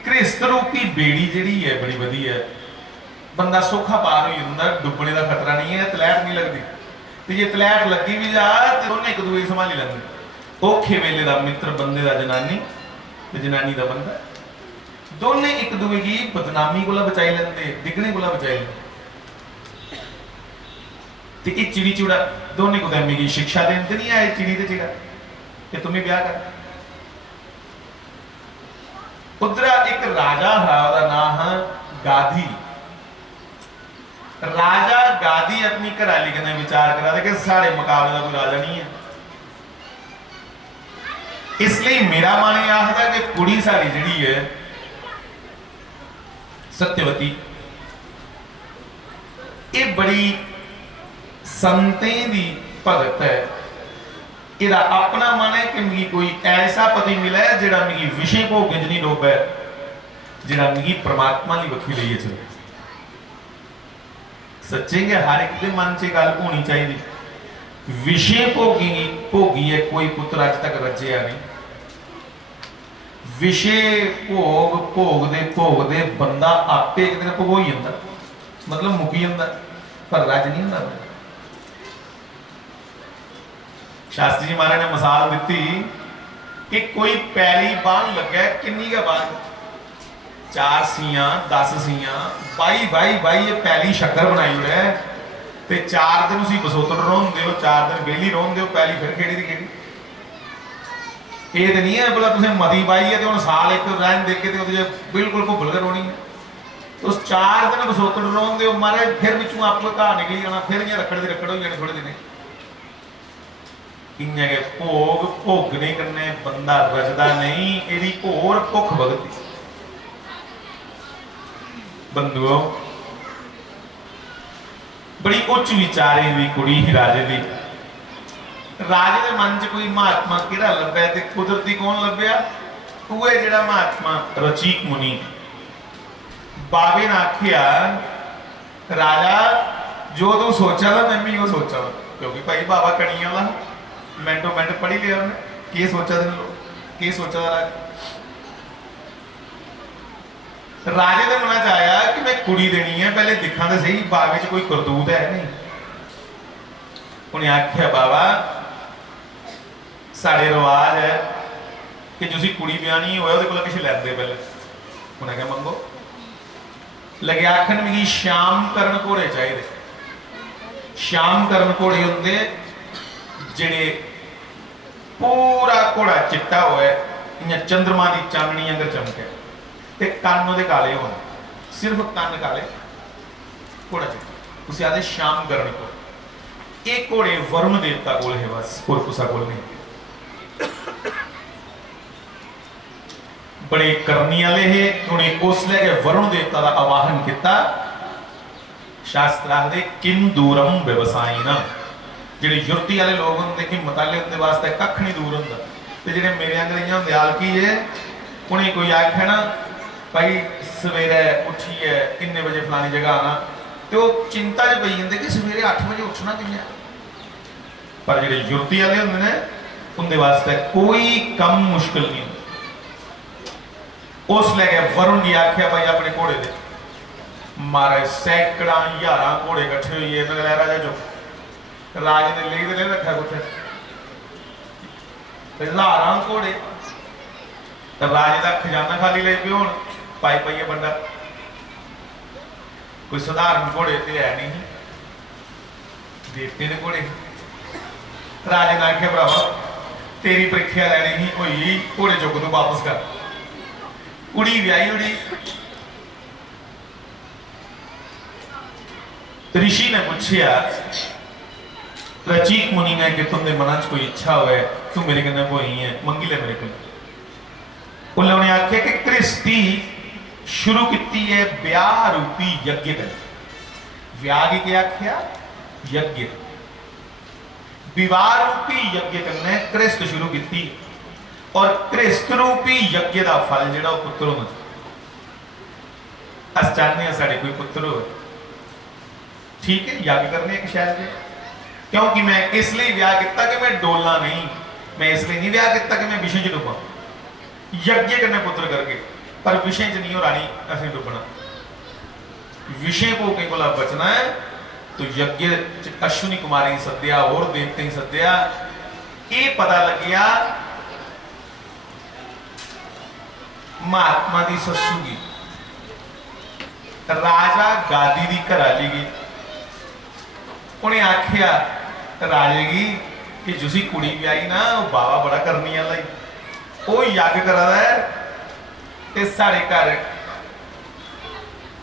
कृस्त रूपी बेड़ी जिहड़ी है बड़ी वधिया है, बंदा सौखा पार हो जाता, डुबने का खतरा नहीं है, तलैट नहीं लगती, तो जे तलैट लगी भी जा तो उन्हें एक दूसरे संभाली लेंगे। औखे वेले का मित्र बंदे का जनानी ते जनानी का बंदा, दोने एक दूसरे की बदनामी को बचाई लेंगे, डिगने को बचाई लेंगे। तो ये चिड़ी चिड़ा दोने को की शिक्षा देते नहीं आए चिड़ी ते चिड़ा कि तुम्हें ब्याह कर। उधर एक राजा है, उसका नाम है गाधी। राजा गादी अपनी घराली कने विचार करा दे कि साढ़े मुकाबले का कोई राजा नहीं है, इसलिए मेरा मन यह आखदा कि कुड़ी सारी जिहड़ी है सत्यवती, ये बड़ी संतें दी भगत है, इहदा अपना मन है कि मिगी कोई ऐसा पति मिले जिहड़ा मिगी विषय भोग च नहीं डोबे, जिहड़ा मिगी परमात्मा की बखी लईए चले। सच्चे के हर एक के मन से गल होनी चाहिए, विषय भोगी है कोई पुत्र अज तक रचया नहीं। विषय भोग दे बंदा आपे एक दिन भोग जाता, मतलब मुकी जाता, पर रज नहीं होता। शास्त्री जी महाराज ने मिसाल दी कि कोई पैली बांध लगे, किन्नी का बांध 4 सीयां 10 सीयां बाई ये पैली शक्कर बनाई हुई है, ते 4 दिन उसी बसोतड़ रोंदे हो, 4 दिन बेली रोंदे हो, पैली फिर खेड़ी दी खेड़ी। ये तो नहीं है बोला तुम मती पाई है तो हम साल एक रैन देख के बिल्कुल भुब्बल कर रोनी है, तो उस 4 दिन बसोतड़ रोंदे हो मारे, फिर पिछू आपको घाह निकली जाना, फिर इं रखड़ दी रखड़ हो जाने थोड़े दिन। इं भोगने कन्ने बंदा रजदा नहीं, यदि होर भुख भगती। बंधुओं बड़ी उच्च विचारे दी कुड़ी ही राजे दी। राजे के मन च कोई महात्मा किहड़ा लभ्या ते कुदरती कौन लभ्या? वो जिहड़ा महात्मा रचीक मुनि। बाबे ने आखिया राजा जो तू सोचा था मैं भी वो सोचा, क्योंकि भाई बाबा कणिया वाला मिनटों मिनट पढ़ी लिया उन्हें, की सोचा था लोग की सोचा था राजे के मन च आया कि मैं कुड़ी देनी है, पहले दिखा तो सही बाबे च कोई करतूत है नहीं। उन्हें आख्या बाबा साढ़े रिवाज है कि जो कुड़ी ब्याहनी होया उहदे कोलों कुछ लैंदे, पहले उन्हें क्या मंगो लगे आखन मिगी श्याम करण घोड़े चाहिए। श्याम करण घोड़े होंदे जिहड़े पूरा घोड़ा चिट्टा होए, इयां चंद्रमा की चांदनी अंगर चमके, ते कन्न उहदे काले होने, सिर्फ कन्न काले, घोड़ा चिट्टा, उसे आदे श्याम करण घोड़े। ये घोड़े वरुण देवता कोल है, बस होर कुसा कोल नहीं। बड़े करनी वाले है, उन्हें उस लैके वरुण देवता का आवाहन किया। शास्त्र आखदे किम दूरम व्यवसायिना, जिहड़े युरती वाले लोग होंदे हिम्मत वाले उनके वास्ते कख नहीं दूर होंदा, ते जिहड़े मेरे आंगर होंदे आलकी है, उन्हें कोई आखे ना भाई सवेरे उठिए किन्ने बजे फलानी जगह आना, तो चिंता च पई जांदे कि सवेरे 8 बजे उठना किवें। पर जिहड़े युरती वाले होंदे ने उनके वास्ते कोई कम मुश्किल नहीं। उस लैके वरुण की आख्या भाई अपने घोड़े दे मारे सैकड़ा हज़ार घोड़े इकट्ठे हुए, मैं राजा जो राजे ने ले रखा कुछ 1000 घोड़े, तो राजे का खजाना खाली ले पे होन पाई पाइए बंदा, कोई साधारण घोड़े तो है नहीं, देवते ने घोड़े। राजे ने आख्या भरावा तेरी परीक्षा लैनी ही हुई, घोड़े चुक तू वापस कर। कुड़ी व्याही उड़ी, ऋषि ने पूछा रचीक मुनि ने कि तुमने मन च कोई इच्छा हो, तू मेरे कन्ने बोई है मंगी ले मेरे को। उन्होंने आख्या कि कृष्टि शुरू की है ब्याह रूपी यज्ञ कर। ब्याह की क्या आख्या? यज्ञ, विवाह रूपी यज्ञ करने कृष्ट शुरू की। और कृष्ट रूपी यज्ञ का फल जिहड़ा वो पुत्र होना चाहिए। अस चाहते हैं साढ़े कोई पुत्र हो, ठीक है, यज्ञ करने एक शायद है। क्योंकि मैं इसलिए विआह किया कि मैं डोलना नहीं, मैं इसलिए नहीं विआह किया कि मैं विषय च डुबा, यज्ञ करने पुत्र करके, पर विषय च नहीं हो रानी असं डुबना, विषय भोगे को बचना है। तो यज्ञ अश्विनी कुमारी सद्या और देवते सद्या, ये पता लग गया महात्मा की सस्सू की राजा गादी की घराली गई, उन्हें आख्या राजे की कि जिसी कुड़ी ब्याई ना वो बाबा बड़ा करनी वाला, वो यज्ञ करा है ते साढ़े घर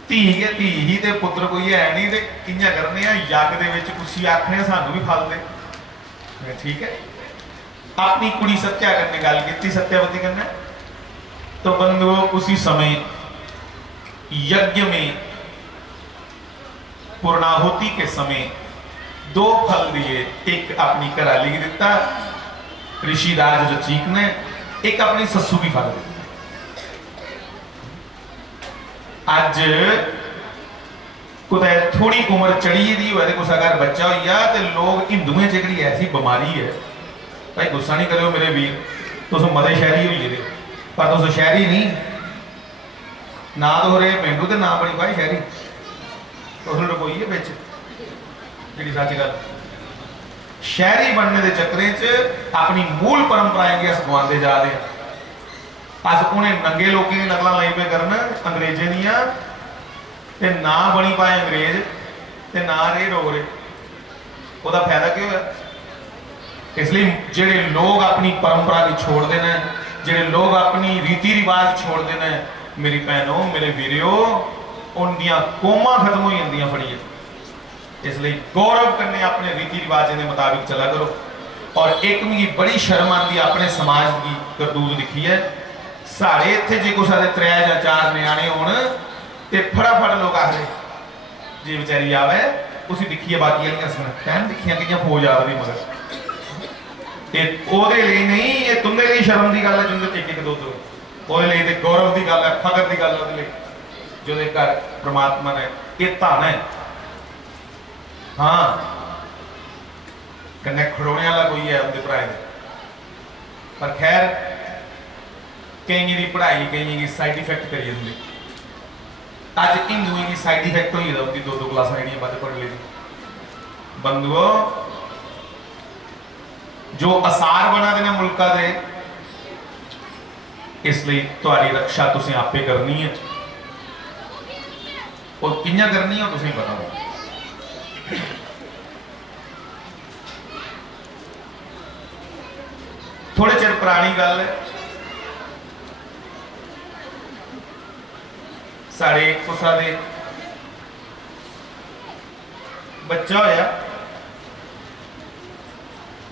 धी है, धी ही ते पुत्र कोई है नहीं, ते कियां करने यज्ञ दे विच कुछ आखने सानू भी फल दे। ठीक है, अपनी कुड़ी सत्या करने गल की, सत्यावती करना। तो बंधुओं उसी समय यज्ञ में पूर्णाहुति के समय 2 फल दिए, एक अपनी घराली की दिता ऋषि राज रचीक ने, एक अपनी सस्सू की फल दी। अज कुछ थोड़ी उम्र चढ़ी दी हो, कुछ अगर बच्चा हो तो लोग हिंदुओं च ऐसी बीमारी है, भाई गुस्सा नहीं करो मेरे वीर, तुम मते शहरी हो गए, पर तुम शहरी नहीं ना तो रहे पेंडू तो ना बनी पाए शहरी, तुस लुकोई है बिच जी सच गल। शहरी बनने के चक्करें च अपनी मूल परंपराएं अस गवाते जा रहे हैं। अस उन्हें नंगे लोगों की नकल लाई पे करन अंग्रेजें दियां, ते ना बनी पाए अंग्रेज ते ना रहे डोगरे, उसका फायदा क्यों है? इसलिए जेडे लोग अपनी परंपरा की छोड़ते हैं, जेडे लोग अपनी रीति रिवाज छोड़ते हैं, मेरी भैनों मेरे वीरों, उनदियां कौमां खत्म हो जांदियां फड़िए। इसलिए गौरव करने अपने रीति रिवाज के मुताबिक चला करो। और एक मुझे बड़ी शर्म आती है अपने समाज की करतूत दिखी है, साढ़े इत्थे जे कुछ 3 या 4 न्याणे होण ते फटाफट लोग आखदे जी बेचारी आवे उसी दिखिए, बाकी वाली हसन कहन दिखियां कि फौज आ रही मगर ओदे लिए नहीं, ये तुंदे लिए शर्म की गल है, जिंदे एक एक 2 ओदे लिए ते गौरव की गल है, फकर की गल है ओदे लिए जो दे घर परमात्मा ने ये धन है। हाँ कन्ने खड़ोने वाला कोई है उनके भरा, पर खैर कई की पढ़ाई कई की साइड इफेक्ट करी जाती। अज हिंदुओं की साइड इफेक्ट हो जाता, 2 क्लासा जी बद पढ़ ली। बंधुओं जो असार बना देना मुल्का दे, इसलिए तुम्हारी रक्षा तुसीं आपे करनी है, और कियां करनी है तुसीं पता हो। थोड़े चिर पुरानी गल है, साढ़े कुसा दे बच्चा होया,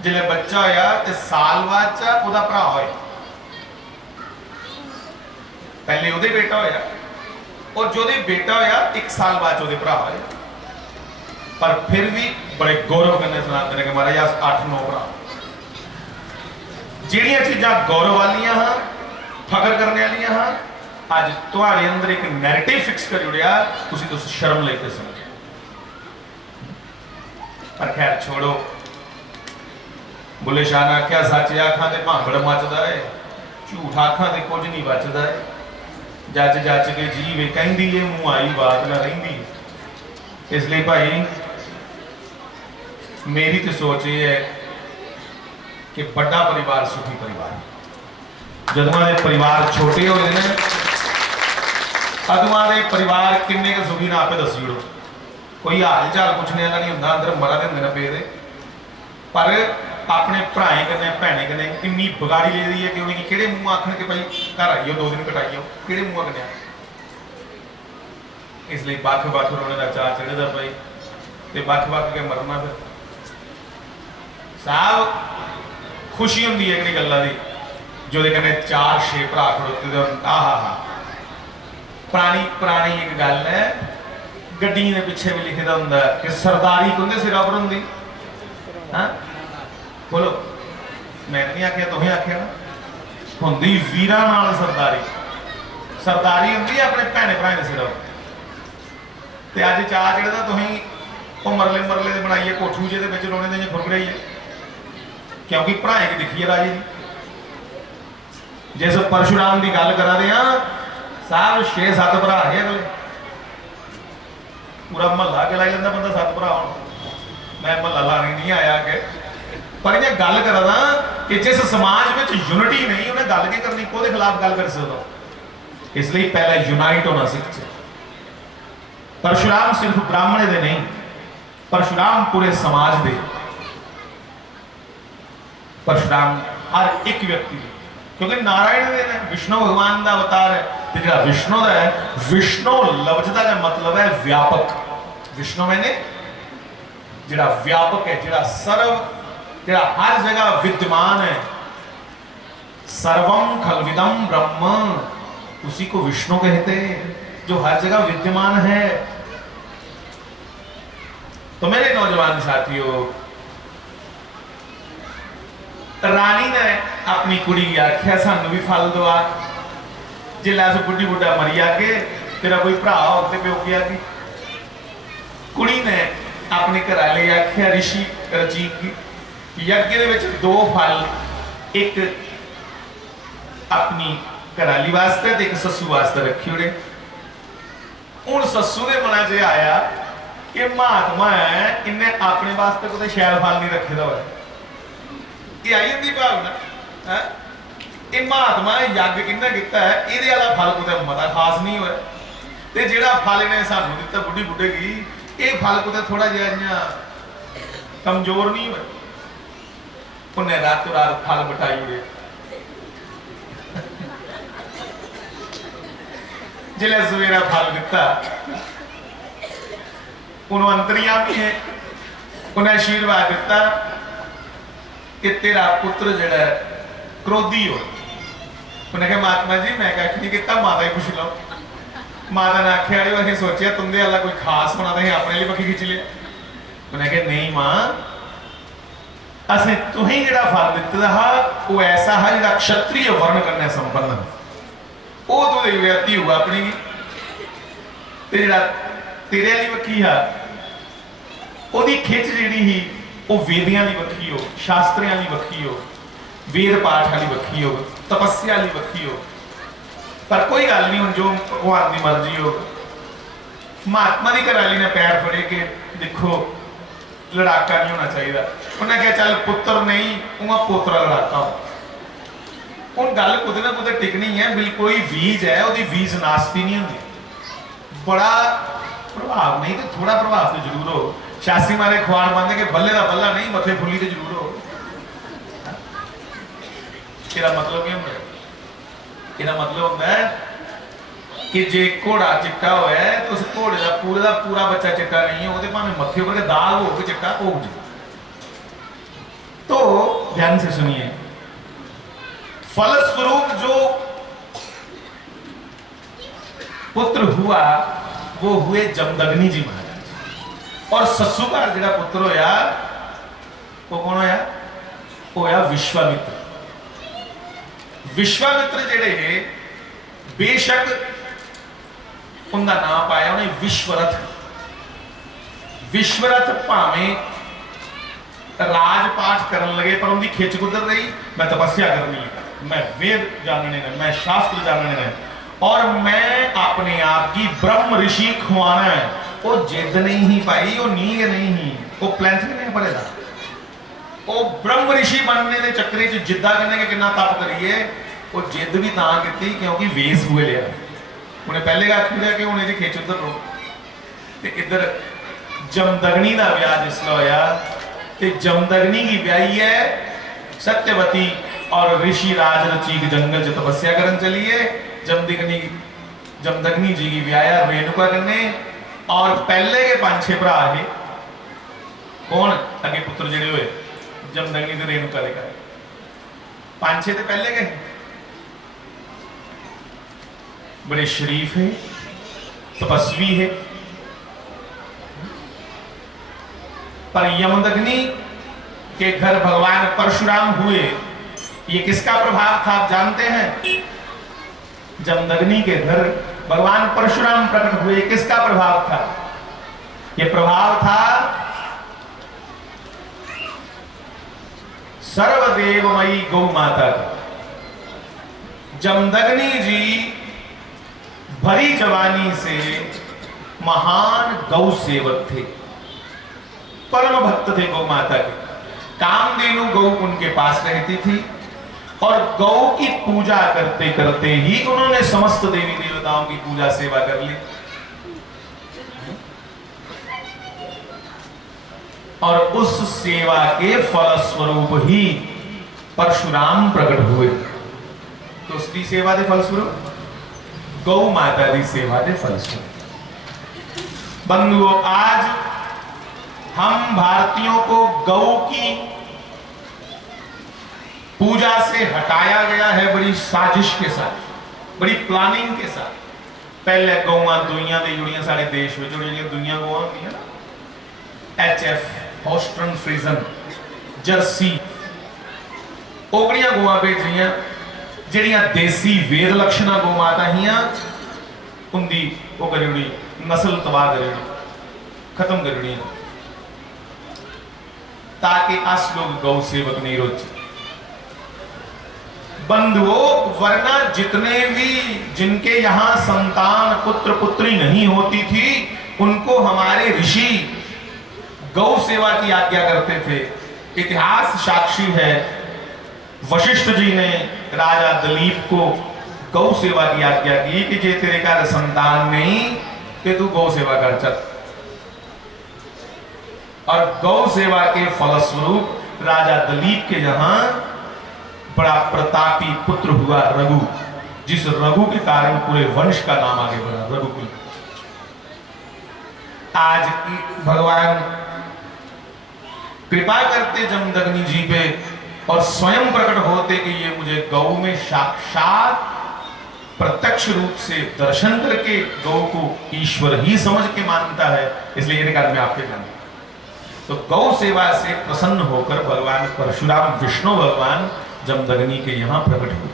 जिले बच्चा होया तो साल बाद ओदा भरा होया, पहले ओदे बेटा होया, और जो बेटा होया 1 साल बाद ओदे भरा होया। पर फिर भी बड़े गौरव करने सुनाते हैं कि महाराज 8-9 भरा। जिहड़ियां चीज़ां गौरव वालियां हाँ, फकर करने वालियां हाँ, अज तुहाडे अंदर एक नैरेटिव फिक्स कर उड़िया, तुसीं शर्म लेके समझो। पर खैर छोड़ो, बुले शाह ने आख्या सच आखा तो भांगड़ मचदा है, झूठ आखा तो कुछ नहीं बचदा है, जच जच के जीवे कहंदी है मूँह आई बात ना रहिंदी। इसलिए भाई मेरी तो सोच ये है कि बड़ा परिवार सुखी परिवार, जदों के परिवार छोटे होते हैं अदुआं दे परिवार किन्ने के सुखी ना आपे दसी उड़ो, कोई हाल चाल पुछने वाला नहीं होंदा, अंदर मरा दे होंदे ने पे दे। पर अपने भराएं कन्नै भैनें कन्नै इन्नी बगाड़ी ले दी है कि उन्हें किहड़े मूँह आखन के भाई घर आइयो 2 दिन कटाइयो, किहड़े मूँह कन्नै। इसलिए बख बख रोने का चाऽ चढ़दा भाई, ते बख बख के मरना। फिर साहब खुशी होंदी है कि गल्लां दी, जो कन्नै 4-6 भरा खड़ोते। आहा हा पुरानी पुरानी एक गल है, गड्डियों के पिछे भी लिखे होंगे कि सरदारी कुंदे सिरा पर होंगी। हाँ बोलो, मैं नहीं आख्या, तुहें आख्या ना। ਹੁੰਦੀ ਵੀਰਾਂ ਨਾਲ ਸਰਦਾਰੀ। ਸਰਦਾਰੀ ਹੁੰਦੀ ਆਪਣੇ ਭੈਣੇ ਭਰਾ ਦੇ ਸਿਰੋਂ। ਤੇ ਅੱਜ ਚਾਹ ਚੜਦਾ ਤੁਸੀਂ ਉਹ ਮਰਲੇ ਮਰਲੇ ਦੇ ਬਣਾਈਏ ਕੋਠੂ ਜਿਹਦੇ ਵਿੱਚ ਰੋਣੇ ਦੇ ਫੁਰਗੜਾਈਏ, ਕਿਉਂਕਿ ਭਰਾਏ की दिखी है राजे जी। जिस परशुराम की गल करा दे साहब 6-7 भरा है अगले, पूरा महला के लाई लेंदा बंदा 7 भरा हो। मैं महला लाने नहीं आया के, पर ये गल करा कि जिस समाज में यूनिटी नहीं उन्हें गल की करनी, कोदे खिलाफ गल कर सकता। इसलिए पहले यूनाइट होना सीख। परशुराम सिर्फ ब्राह्मणे दे नहीं, परशुराम पूरे समाज दे। परशुराम हर एक व्यक्ति, क्योंकि नारायण दे विष्णु भगवान का अवतार है। तो जो विष्णु का है, विष्णु लफ्ज का मतलब है व्यापक। विष्णु मैंने जो व्यापक है, जो सर्व, जो हर जगह विद्यमान है। सर्वम खलविदम ब्रह्म, उसी को विष्णु कहते हैं, जो हर जगह विद्यमान है। तो मेरे नौजवान साथियों, रानी ने अपनी कुड़ी की आख्या सानू भी फल दवा, जिला अस बुढ़ी बुढ़ा मरी आके तेरा कोई भरा होते प्योकी आके। कुड़ी ने अपने घराले आख्या ऋषि रजीव की यज्ञ दे विच 2 फल, एक अपनी घराली वास्ते ते एक सस्सू वास्ते रखी उड़े। हुण सस्सू दे मना च आया कि महात्मा है, इन्हें अपने वास्ते कोई शैल फल नहीं रखे दा होया। ये आई जाती भावना है, ये महात्मा यज्ञ किन्ने किया है, ये वाला फल कुछ मता खास नहीं होया। ते जिहड़ा फल इन्हें सानू दिता बुढ़ी बुढ़े की, ये फल कुछ थोड़ा जिहा कमजोर नहीं होया। उन्हें रातों रात फल बटाई उड़े। जिले सवेरा फल दिता, उन्होंने अंतर्यामी है, उन्हें आशीर्वाद दिता कि तेरा पुत्र जड़ा क्रोधी हो। उन्हें कहा महात्मा जी मैं कह नहीं किया, माता ही पूछ लो। माता ने आख्या अरे सोचा तुंदे वाला कोई खास होना तो अपने लिए पक्की खिंच लिया। उन्हें कहा नहीं मां, असें तुही जड़ा फल दिता हा वो ऐसा है जो क्षत्रिय वर्ण करने संपन्न है, वो तो व्यक्ति हुआ अपनी तेरे वाली वक्की है, ओदी खिच जी ही वो वेदियां वाली वक्की हो, शास्त्रियां वाली वक्की हो, वेद पाठ वाली वक्की हो, तपस्या वाली वक्की हो। पर कोई गल नहीं, हुण जो भगवान की मर्जी हो। महात्मा की घराली ने पैर फड़े के देखो लड़ाका नहीं होना चाहिए। उन्हें कहा चल पुत्र नहीं वहां पोतरा लड़ाका हो। हुण गल कुछ ना कुछ टिकनी है, बिल्कुल ही बीज है, वो बीज नास्ती नहीं होंगी। बड़ा प्रभाव नहीं तो थोड़ा प्रभाव तो जरूर हो। शास्त्री मारे खुआन पाते कि बल्ले का बल्ला नहीं मथे फुली तो जरूर हो। इसका मतलब क्या होता है? इसका मतलब होता है कि जे घोड़ा चिट्टा होया है तो उस घोड़े का पूरा बच्चा चिट्टा नहीं है, वो भावें मथे पर दाग हो के चिट्टा हो जाए। तो ध्यान से सुनिए, फलस्वरूप जो पुत्र हुआ वो हुए जमदग्नि जी महाराज। और सस्सू घर जो पुत्र होया वो कौन होया? वो होया विश्वामित्र। विश्वामित्र जेड़े बेशक उनका नाम पाया उन्हें विश्वरथ। विश्वरथ भावें राजपाठ करन लगे पर उनकी खिच कुदर रही, मैं तपस्या करनी है, मैं वेद जानने ने, मैं शास्त्र जानने ने, और मैं अपने आप की ब्रह्म ऋषि खुआना है। वो जिद नहीं ही पाई, वो नींद नहीं ही, वो प्लैंथ नहीं पड़ेगा। वो ब्रह्म ऋषि बनने के चक्कर च जिद्दा करने के कितना तप करिए, वो जिद भी तां की क्योंकि वेस हुए लिया। उन्हें पहले आखी लिया कि हूँ ये खिच उधर रो। इधर जमदग्नि का ब्याह जिसला होया, तो जमदग्नि की ब्याही है सत्यवती और ऋषि राज रचीक जंगल च तपस्या करन चलिए। जमदग्नि जी की ब्याह रेणुका कन्ने, और पहले के 5-6 भरा है कौन अगे पुत्र जेड़े हुए जमदग्नि ते रेणुका दे घर 5-6 तो पहले के बड़े शरीफ है, तपस्वी है। पर यमदग्नि के घर भगवान परशुराम हुए ये किसका प्रभाव था आप जानते हैं? जमदग्नि के घर भगवान परशुराम प्रकट हुए, किसका प्रभाव था? ये प्रभाव था सर्वदेवमयी गौ माता का। जमदग्नि जी भरी जवानी से महान गौ सेवक थे, परम भक्त थे गौ माता के। कामधेनु गौ उनके पास रहती थी और गौ की पूजा करते करते ही उन्होंने समस्त देवी देवताओं की पूजा सेवा कर ली। और उस सेवा के फलस्वरूप ही परशुराम प्रकट हुए। तो उसकी सेवा के फलस्वरूप गौ माता की सेवा के फलस्वरूप। बंधुओं, आज हम भारतीयों को गौ की पूजा से हटाया गया है बड़ी साजिश के साथ, बड़ी प्लानिंग के साथ। पहले गौआं दुनिया दे जुड़ियां सारे देश में जुड़ियां दुनिया गौआं होंदियां ना, HF, हॉस्टन फ्रीजन, जर्सी, ओगड़ियां गौआं भेजियां ਜਿਹੜੀਆਂ देसी वेद लक्षणा गौ माता हियां उनकी वो करी नस्ल तबाह करी खत्म करी ताकि अस लोग गौ सेवक नहीं रोचे। बंधुओं, वरना जितने भी जिनके यहां संतान पुत्र पुत्री नहीं होती थी उनको हमारे ऋषि गौ सेवा की आज्ञा करते थे। इतिहास साक्षी है, वशिष्ठ जी ने राजा दिलीप को गौ सेवा की आज्ञा की कि जे तेरे घर संतान नहीं कि तू गौ सेवा कर चल। और गौ सेवा के फलस्वरूप राजा दिलीप के यहां बड़ा प्रतापी पुत्र हुआ रघु, जिस रघु के कारण पूरे वंश का नाम आगे बढ़ा, रघुकुल। आज भगवान कृपा करते जमदग्नि जी पे और स्वयं प्रकट होते कि ये मुझे गौ में साक्षात प्रत्यक्ष रूप से दर्शन करके गौ को ईश्वर ही समझ के मानता है, इसलिए ये निकाल में आपके जानता। तो गौ सेवा से प्रसन्न होकर भगवान परशुराम विष्णु भगवान जमदग्नि के यहां प्रकट हुए।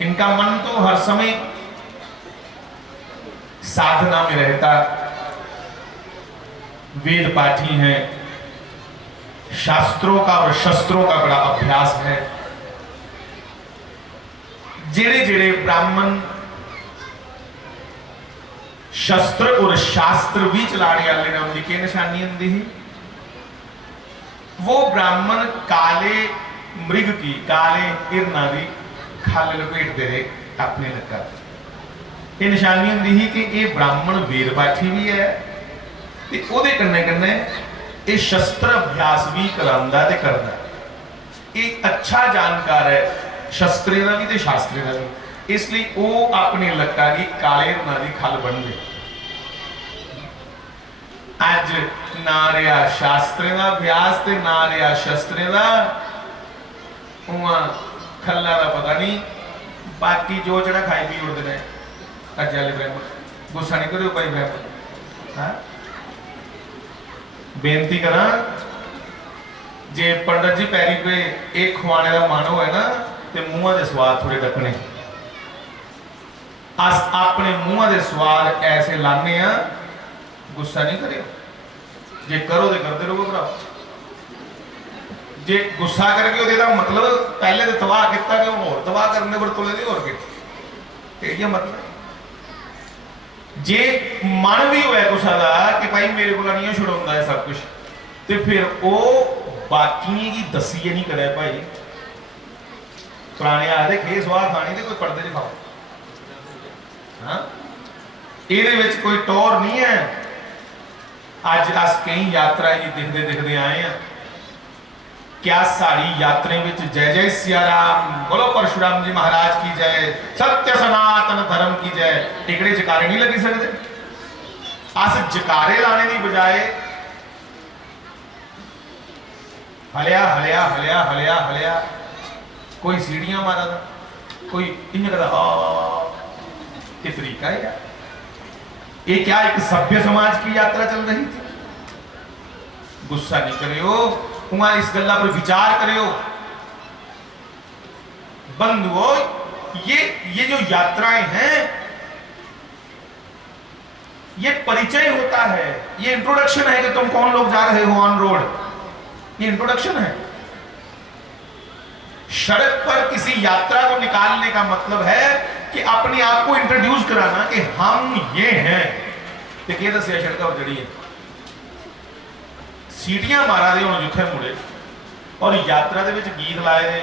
इनका मन तो हर समय साधना में रहता, वेद पाठी हैं, शास्त्रों का और शस्त्रों का बड़ा अभ्यास है। जेड़े जेड़े ब्राह्मण शस्त्र और शास्त्र भी चलाने वाले ने उनकी क्या निशानी होती है? वो ब्राह्मण काले मृग की, काले हिरना की खल लपेटते रहे अपने लगा। ये निशानी होती है कि ये ब्राह्मण वेद पाठी भी है ते ओदे कन्ने कन्ने ये शस्त्र अभ्यास भी करांदा ते करदा। ये अच्छा जानकार है शस्त्रे का भी ते शास्त्रे का भी, इसलिए वो अपने लक्का की काले हिरना की खल बन गए। अज ना रहा शास्त्रे का अभ्यास ते ना रहा शस्त्रे का, खल्ला का पता नहीं, बाकी जो जरा खाई पी उड़ते हैं। अज वाले ब्राह्मण गुस्सा नहीं करो भाई ब्राह्मण, बेनती करा जे पंडित जी पैरी पे एक खुआने का मन हो ना तो मुंह के स्वाद थोड़े रखने। अस अपने मुंह के स्वाद ऐसे लाने आ, गुस्सा नहीं करो, जे करो तो करते रहो भरा। जे गुस्सा करके ਉਹਦਾ मतलब पहले तो तबाह किया कि और तबाह करने पर तुले नहीं और के ये मतलब जे मन भी होया गुस्सा का कि भाई मेरे को नहीं छुड़ाता है सब कुछ, तो फिर वो बाकी की दसी नहीं करे भाई। पुराने आखते खे स्वाह खानी तो कोई पर्दे च खाओ, हाँ ये कोई टोर नहीं है। अज अस कई यात्रा ही दिखते दिखते आए हैं, क्या साड़ी यात्रा में जय जय सिया राम, बोलो परशुराम जी महाराज की जय, सत्य सनातन धर्म की जय, टिकड़े जकारे नहीं लगी सकते। अस जकारे लाने की बजाय हलिया हलिया हलिया हलिया हलिया, कोई सीढ़ियां मारा था, कोई इन ये तरीका है यार। ये क्या एक सभ्य समाज की यात्रा चल रही थी? गुस्सा नहीं करियो, वहां इस गल्ला पर विचार करियो बंधुओं। ये जो यात्राएं हैं ये परिचय होता है, ये इंट्रोडक्शन है कि तुम कौन लोग जा रहे हो ऑन रोड, ये इंट्रोडक्शन है। सड़क पर किसी यात्रा को निकालने का मतलब है कि अपने आप को इंट्रोड्यूस कराना कि हम ये हैं। देखिए दसिया सड़क और जड़ी है सीटियां मारा दे हुण जिथे मुड़े और यात्रा दे विच गीत लाए दे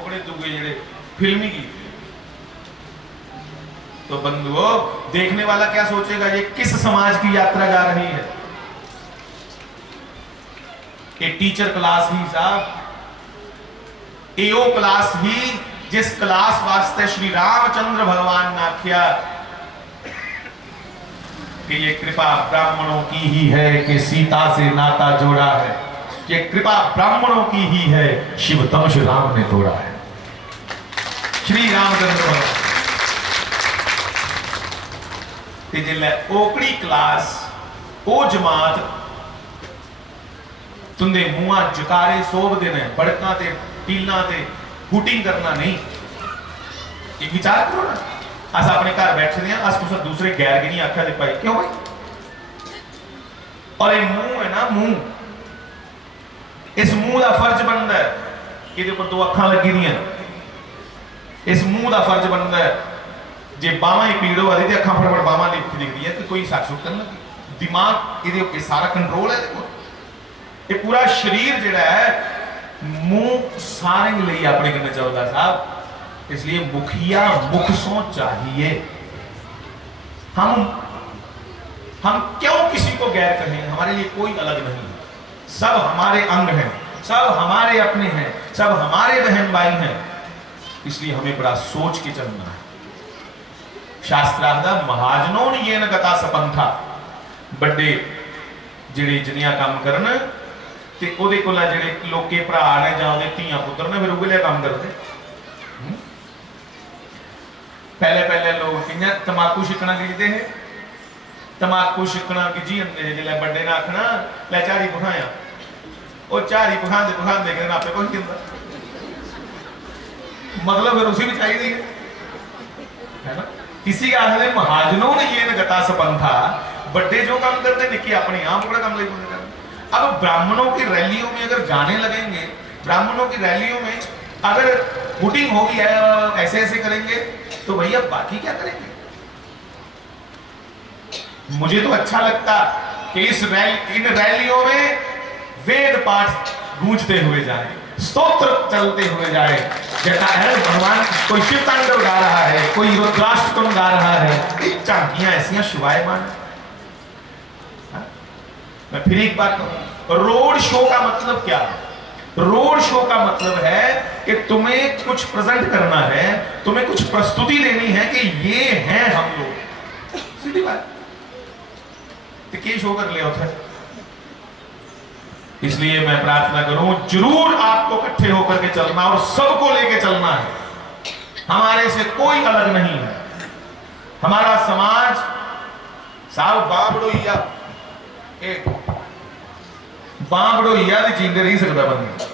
ओकड़े दुगे जेड़े फिल्मी गीत। तो बंधुओं देखने वाला क्या सोचेगा, ये किस समाज की यात्रा जा रही है? ये टीचर क्लास ही साहब, एओ क्लास ही जिस क्लास वास्ते श्री रामचंद्र भगवान ने आख्या कि ये कृपा ब्राह्मणों की ही है कि सीता से नाता जोड़ा है, ये कृपा ब्राह्मणों की ही है शिवतम श्री राम ने तोड़ा है। श्री रामचंद्र भगवान जिल्लै ओकड़ी क्लास ओ जमात तुंदे मुंह जकारे सोभदे ने, बड़कां ते टीलां ते हुटिंग करना नहीं। एक विचार करो ना, अस अपने घर बैठे हैं, अस कुछ दूसरे गैर की नहीं आख्या दे पाई, क्यों भाई? और ये मुंह है ना, मुंह, इस मुंह का फर्ज बनता है, ये ऊपर दो अखां लगी दी, इस मुंह का फर्ज बनता है जे बांह ही पीड़ हो रही अखां फटाफट बांह दिखती है कि कोई सट सुट करना, दिमाग ये सारा कंट्रोल है। देखो ये पूरा शरीर जिहड़ा है मुंह सारे लिए अपने कन्ने चलता साहब, इसलिए मुखिया मुख सो चाहिए। हम क्यों किसी को गैर कहें? हमारे लिए कोई अलग नहीं है, सब हमारे अंग हैं, सब हमारे अपने हैं, सब हमारे बहन भाई हैं, इसलिए हमें बड़ा सोच के चलना है। शास्त्रांदा महाजनों ने ये न गता सपंथा, बड़े जिहड़े जिन्नियां काम करन ते ओदे कोला जिहड़े लोके भरा ने जां ओदे धीआं पुत्तर ने फिर उगले काम करदे। पहले लोग कियां तमाकू छिकना गिजदे है, तमाकू छिकना गिजी जंदे जिल्लै बड़े ने आखना लै झाड़ी पखाया, ओ झाड़ी पखांदे पखांदे कहना आपे कुछ दिंदा, मतलब फिर उसी भी चाहिए है ना। किसी का आखिर महाजनों ने ये गता सपंथा, बड़े जो काम करते निके अपने आप बड़ा काम लगे करते। अब ब्राह्मणों की रैलियों में अगर गाने लगेंगे, ब्राह्मणों की रैलियों में अगर हुटिंग होगी ऐसे ऐसे करेंगे तो भैया बाकी क्या करेंगे? मुझे तो अच्छा लगता कि इन रैलियों में वेद पाठ गूंजते हुए जाए, स्तोत्र चलते हुए जाए, जैसा है भगवान कोई शिव तांडव गा रहा है, कोई रुद्राष्टकम गा रहा है, झांकियां ऐसी शिवायमान। मैं फिर एक बात कहूं, रोड शो का मतलब क्या है? रोड शो का मतलब है कि तुम्हें कुछ प्रेजेंट करना है, तुम्हें कुछ प्रस्तुति देनी है कि ये हैं हम लोग, सीधी बात। तो क्या शो कर लिया उसे? इसलिए मैं प्रार्थना करूं जरूर आपको इकट्ठे होकर के चलना और सबको लेके चलना है, हमारे से कोई अलग नहीं है। हमारा समाज साहब बाबड़ोइया बाबड़ोइया जींदे रही सकता, बंदा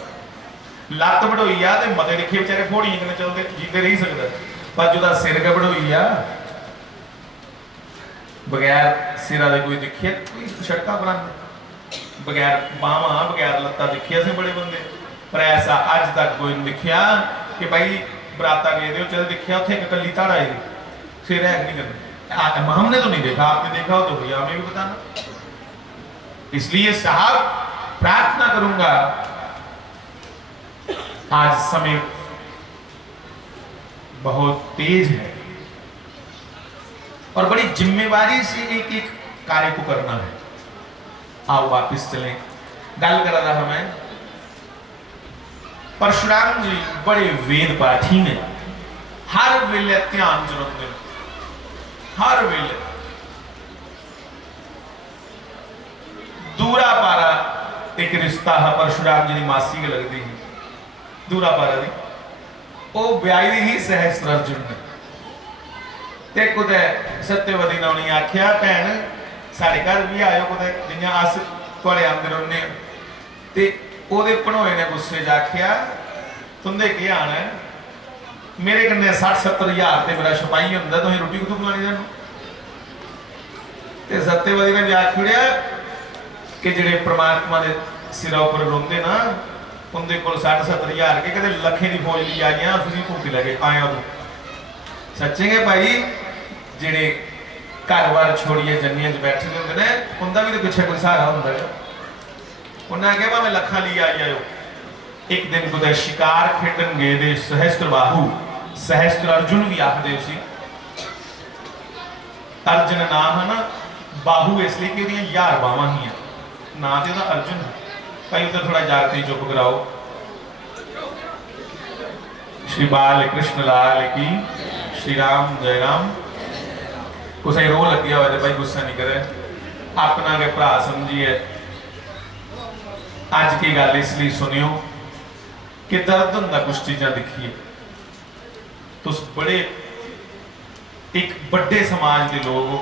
लत्त बढ़ोइया मते लिखे बेचारे फोड़ियां कन्नै चलते जींदे रही सकता, पर जो सिर गै बढ़ोइया बगैर सिरा दे कोई दिखे कोई सड़का बना, बगैर बांह बगैर लत्ता दिखिया से बड़े बंदे, पर ऐसा अज तक कोई नहीं दिखिया कि भाई बराता गए थे चल दिखिया उत्थे एक कली धाड़ आई सिर है नहीं करना। हमने तो नहीं देखा, आपने देखा हो तो भैया हमें भी बताना। इसलिए साहब प्रार्थना करूंगा, आज समय बहुत तेज है और बड़ी जिम्मेवारी से एक एक कार्य को करना है। आओ वापिस चलें। गल कर रहा मैं, परशुराम जी बड़े वेद पाठी ने, हर वेले ध्यान च रखते, हर वेले दूरा पारा एक रिश्ता है परशुराम जी की मासी के लगती है, दूरा पारा दी वो ब्याई ही सहस्त्र अर्जुन ने ते कुदै सत्यवती ने उन्हें आख्या भैन साढ़े घर भी आयो कुदै जियां अस तुहाड़े आंदे रौह्ने ते ਉਹਦੇ ਭਣੋਏ ਨੇ ਗੁੱਸੇ 'ਚ ਆਖਿਆ ਤੁੰਦੇ ਕੀ ਆਣਾ मेरे कन्ने 60-70 हज़ार ते मेरा सिपाही हुंदा तुसीं रोटी कित्थों खिलानी सानूं ते सत्यवती ने भी आखिया कि जिहड़े परमात्मा दे सिरा उपर रोंदे ना उनके कोल 60-70 हज़ार के कदे लखे दी फौज ली आईयां तुसीं भूखी लगे आया तू सच्चे के भाई जिहड़े घर-बार छोड़िए जन्नियां च बैठे हुंदे ने उनका भी तो पिछे कोई सहारा हुंदा है उन्हें आख्या भावें लखां ली आई आयो एक दिन कुछ शिकार खेडन गए दे सहस्त्र बाहु सहस्त्र अर्जुन भी आखदे उसी अर्जुन नाम है ना बाहु इसलिए कि उहदियां 1000 बावां ही ना ते उहदा अर्जुन भाई उधर थोड़ा जागते ही चुप कराओ श्री बाल कृष्ण लाल की श्री राम जय राम कुछ रो लगे हुआ भाई गुस्सा नहीं करे अपना के भरा समझिए अज की गल इसलिए सुनियो कि दर्द होंगे कुछ चीज़ां देखिए तुस बड़े एक बड़े समाज के लोग हो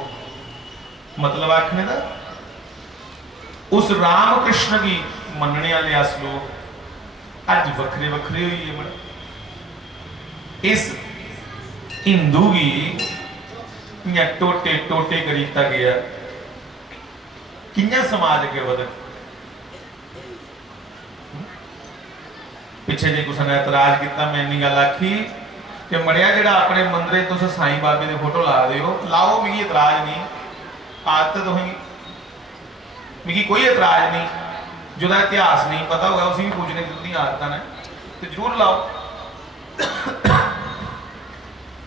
मतलब आखने का उस राम कृष्ण की मनने वाले अस लोग अज वखरे वखरे हुई है बड़े इस हिंदू की या टोटे टोटे करीता गया किन्या समाज अगे वध पिछे जे किसी ने एतराज किया मैं इन्नी गल आखी कि मड़िया जिहड़ा अपने मंदिर तुस साईं बाबे की फोटो ला दे हो लाओ मिगी एतराज नहीं आदत तुसीं मिगी कोई एतराज नहीं जिहदा इतिहास नहीं पता होगा उसी भी पूजने की आदत ने तो जरूर लाओ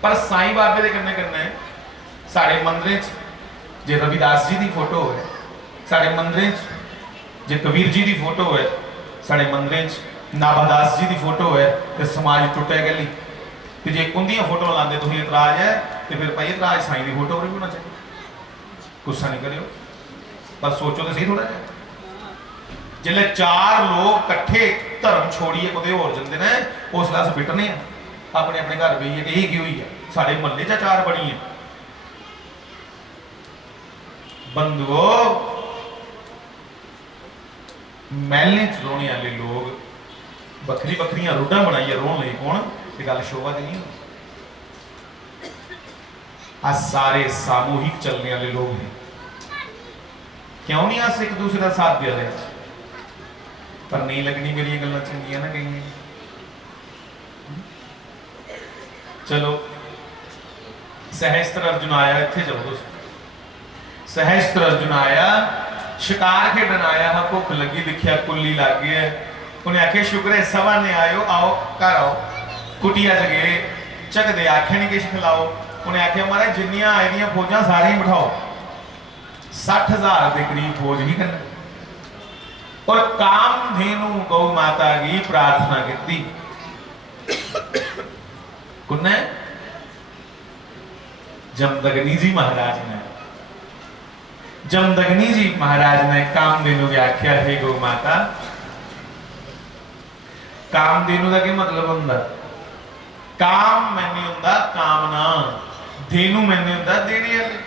पर साईं बाबे के कन्ने कन्ने साढ़े मंदिर जे रविदास जी की फोटो है साढ़े मंदिर जे कबीर जी की फोटो है साढ़े मंदिर नाभादास जी की फोटो है तो समाज टुटे गली तो जे उनकी फोटो लाते तुम इतराज है तो फिर भाई इतराज साईं की फोटो भी होना चाहिए गुस्सा नहीं करियो पर सोचो तो सही थोड़ा जिसले 4 लोग कट्ठे धर्म छोड़िए कुछ होर जाते हैं उसले अस पिटने अपने अपने घर बेइए कि यही की हुई है साढ़े महल्ले 4 बनी है बंधुओ महल्ले च रोने वाले लोग बखरी बखरियां रुढ़ा बनाइए रोन लई कौन ये गल शोभा दी नहीं आ सारे सामूहिक चलने वाले लोग हैं क्यों नहीं अस एक दूसरे का साथ दे रहे पर नहीं लगनी मेरी गल्लां चंगियां ना कहीं चलो सहस्त्र अर्जुन आया इत्थे जाओ दोस्त सहस्त्र अर्जुन आया शिकार खेडन आया हाँ भुख लगी दिखिया कुल्ली लग गई है उन्हें आखे शुक्र है सवा ने आयो आओ घर आओ कुटिया च गए झकदे आखे नहीं किश खिलाओ उन्हें आखे महाराज जिन्नियां आई दियां फौजां सारे ही बिठाओ 60,000 के करीब फौज ही करना और कामधेनु गौ माता की प्रार्थना की कुन्ने जमदग्नि जी महाराज ने जमदग्नि जी महाराज ने कामधेनु की आख्या हे गौ माता कामधेनु का क्या मतलब होंदा काम मैंने होंदा कामना धेनु मैंने होंदा देने वाली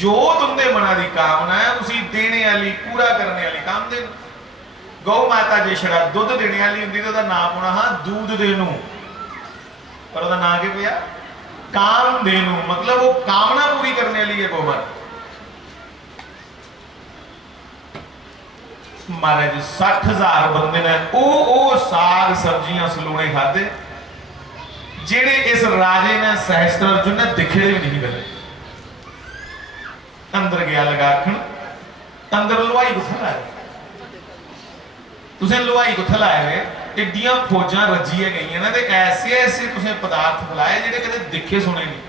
जो तुमने मना दी कामना है उसी देने वाली पूरा करने वाली कामधेनु गौ माता जे छड़ा दुध देने वाली होंदी तो नाम होना हाँ दूध देनु पर उसका नाम क्या पिया कामधेनु मतलब वो कामना पूरी करने वाली है गौ माता महाराज 60,000 बंदे ने ओ साग सब्जियां सलूने खाते जेड़े इस राजे ने सहस्त्र अर्जुन ने दिखे भी नहीं गए अंदर गया लगा आखन अंदर लुहाई कुत्थे लाए तुसें लुहाई कुत्थे लाए एडियां फौजां रजिए गई ना ऐसे ऐसे तुसें पदार्थ खिलाए जेड़े कदे दिखे सुने नहीं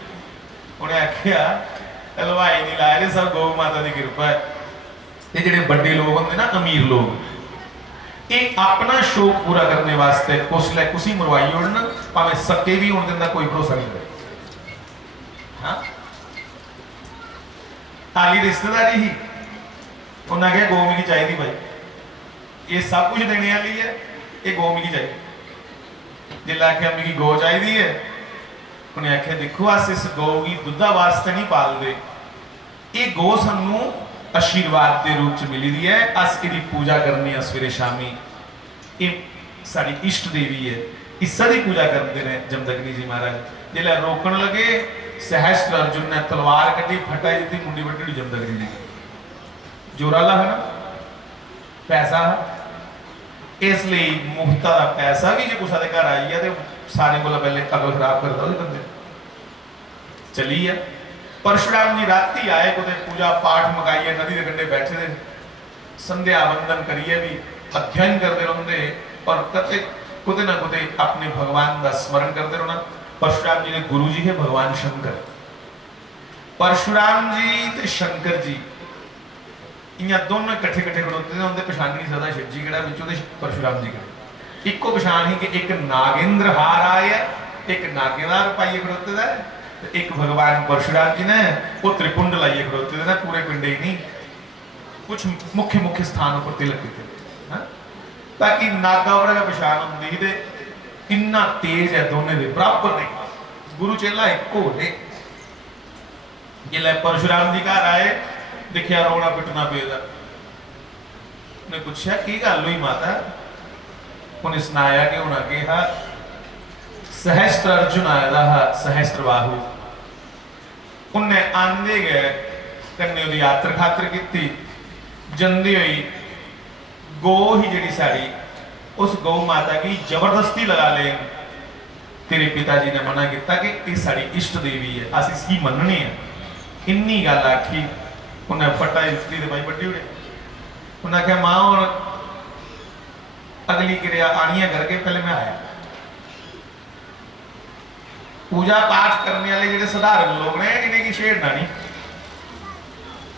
उन्हें आख्या लुहाई नहीं लाए सब गौ माता की कृपा है ये जिहड़े बड़े लोग होंगे ना अमीर लोग ये अपना शौक पूरा करने वास्ते कुसले कुसी मरवाई उड़न भावें सके भी होने का कोई भरोसा नहीं करे हाँ हाली रिश्तेदारी ही उन्हें आख्या गौ मिगी चाहिए भाई ये सब कुछ देने वाली है ये गौ मिगी चाहिए जिसले आख्या मिगी गौ चाहिए है उन्हें आख्या देखो अस इस गौ की दुधा वास्ते नहीं पालते ये गौ सानू आशीर्वाद के रूप च मिली दी है अस इसकी पूजा करनी सवेरे शामी ये साड़ी इष्ट देवी है, इसा की पूजा करते हैं जमदग्नि जी महाराज। जिसले रोकन लगे सहस्त्र अर्जुन ने तलवार कटी, फटाई दी, मुंडी वड्डी जमदग्नि जी जोराला है ना पैसा है। इसलिए मुफ्ता का पैसा भी जो कुछ घर आई है तो सारे को पहले अगल खराब करता बंदे चली है। परशुराम जी राती आए को पूजा पाठ मकाइए, नदी के कंढे बैठे थे, संध्या वंदन करिए भी अध्ययन करते रहते और कते कुछ ना कुछ अपने भगवान का स्मरण करते रहना। परशुराम जी के गुरु जी है भगवान शंकर। परशुराम जी ते शंकर जी इं दोनों कट्ठे कट्ठे खड़ोते हैं, उनके पछाण नहीं सकता शिव जी किहड़ा विचों ते परशुराम जी किहड़ा। इको पछाण ही कि एक नागेंद्र हार आए है, एक नागेंद्र पाइए खड़ोते है, एक भगवान परशुराम जी ने वो त्रिकुंड लाइए खड़ोते थे ना, पूरे पिंडे ही नहीं कुछ मुख्य मुख्य स्थानों पर तिलक किए ताकि नागावरा का पछाण होंगी ते इन्ना तेज है दोनों दे बराबर नहीं। गुरु चेला एको ने जिसले परशुराम जी घर आए देखिया रोना पिटना पेदा, उन्हें पूछा की गल हुई माता, उन्हें सुनाया कि उन्हें कहा सहस्त्र अर्जुन आया सहस्त्र बाहु, उन्हें आंदे गए कन्ने उदी यात्रा खातर की जंदी हुई गो ही जी साड़ी उस गौ माता की जबरदस्ती लगा ले। तेरे पिताजी ने मना किया कि ये साड़ी इष्ट देवी है, अस इसकी मननी है। इन्नी गल आखी उन्हें फटा इसकी भाई बड़ी उड़े। उन्हें आख्या मां और अगली क्रिया आनी है करके पहले मैं आया। पूजा पाठ करने वाले जो साधारण लोग ने इन्हें की छेड़ना नहीं,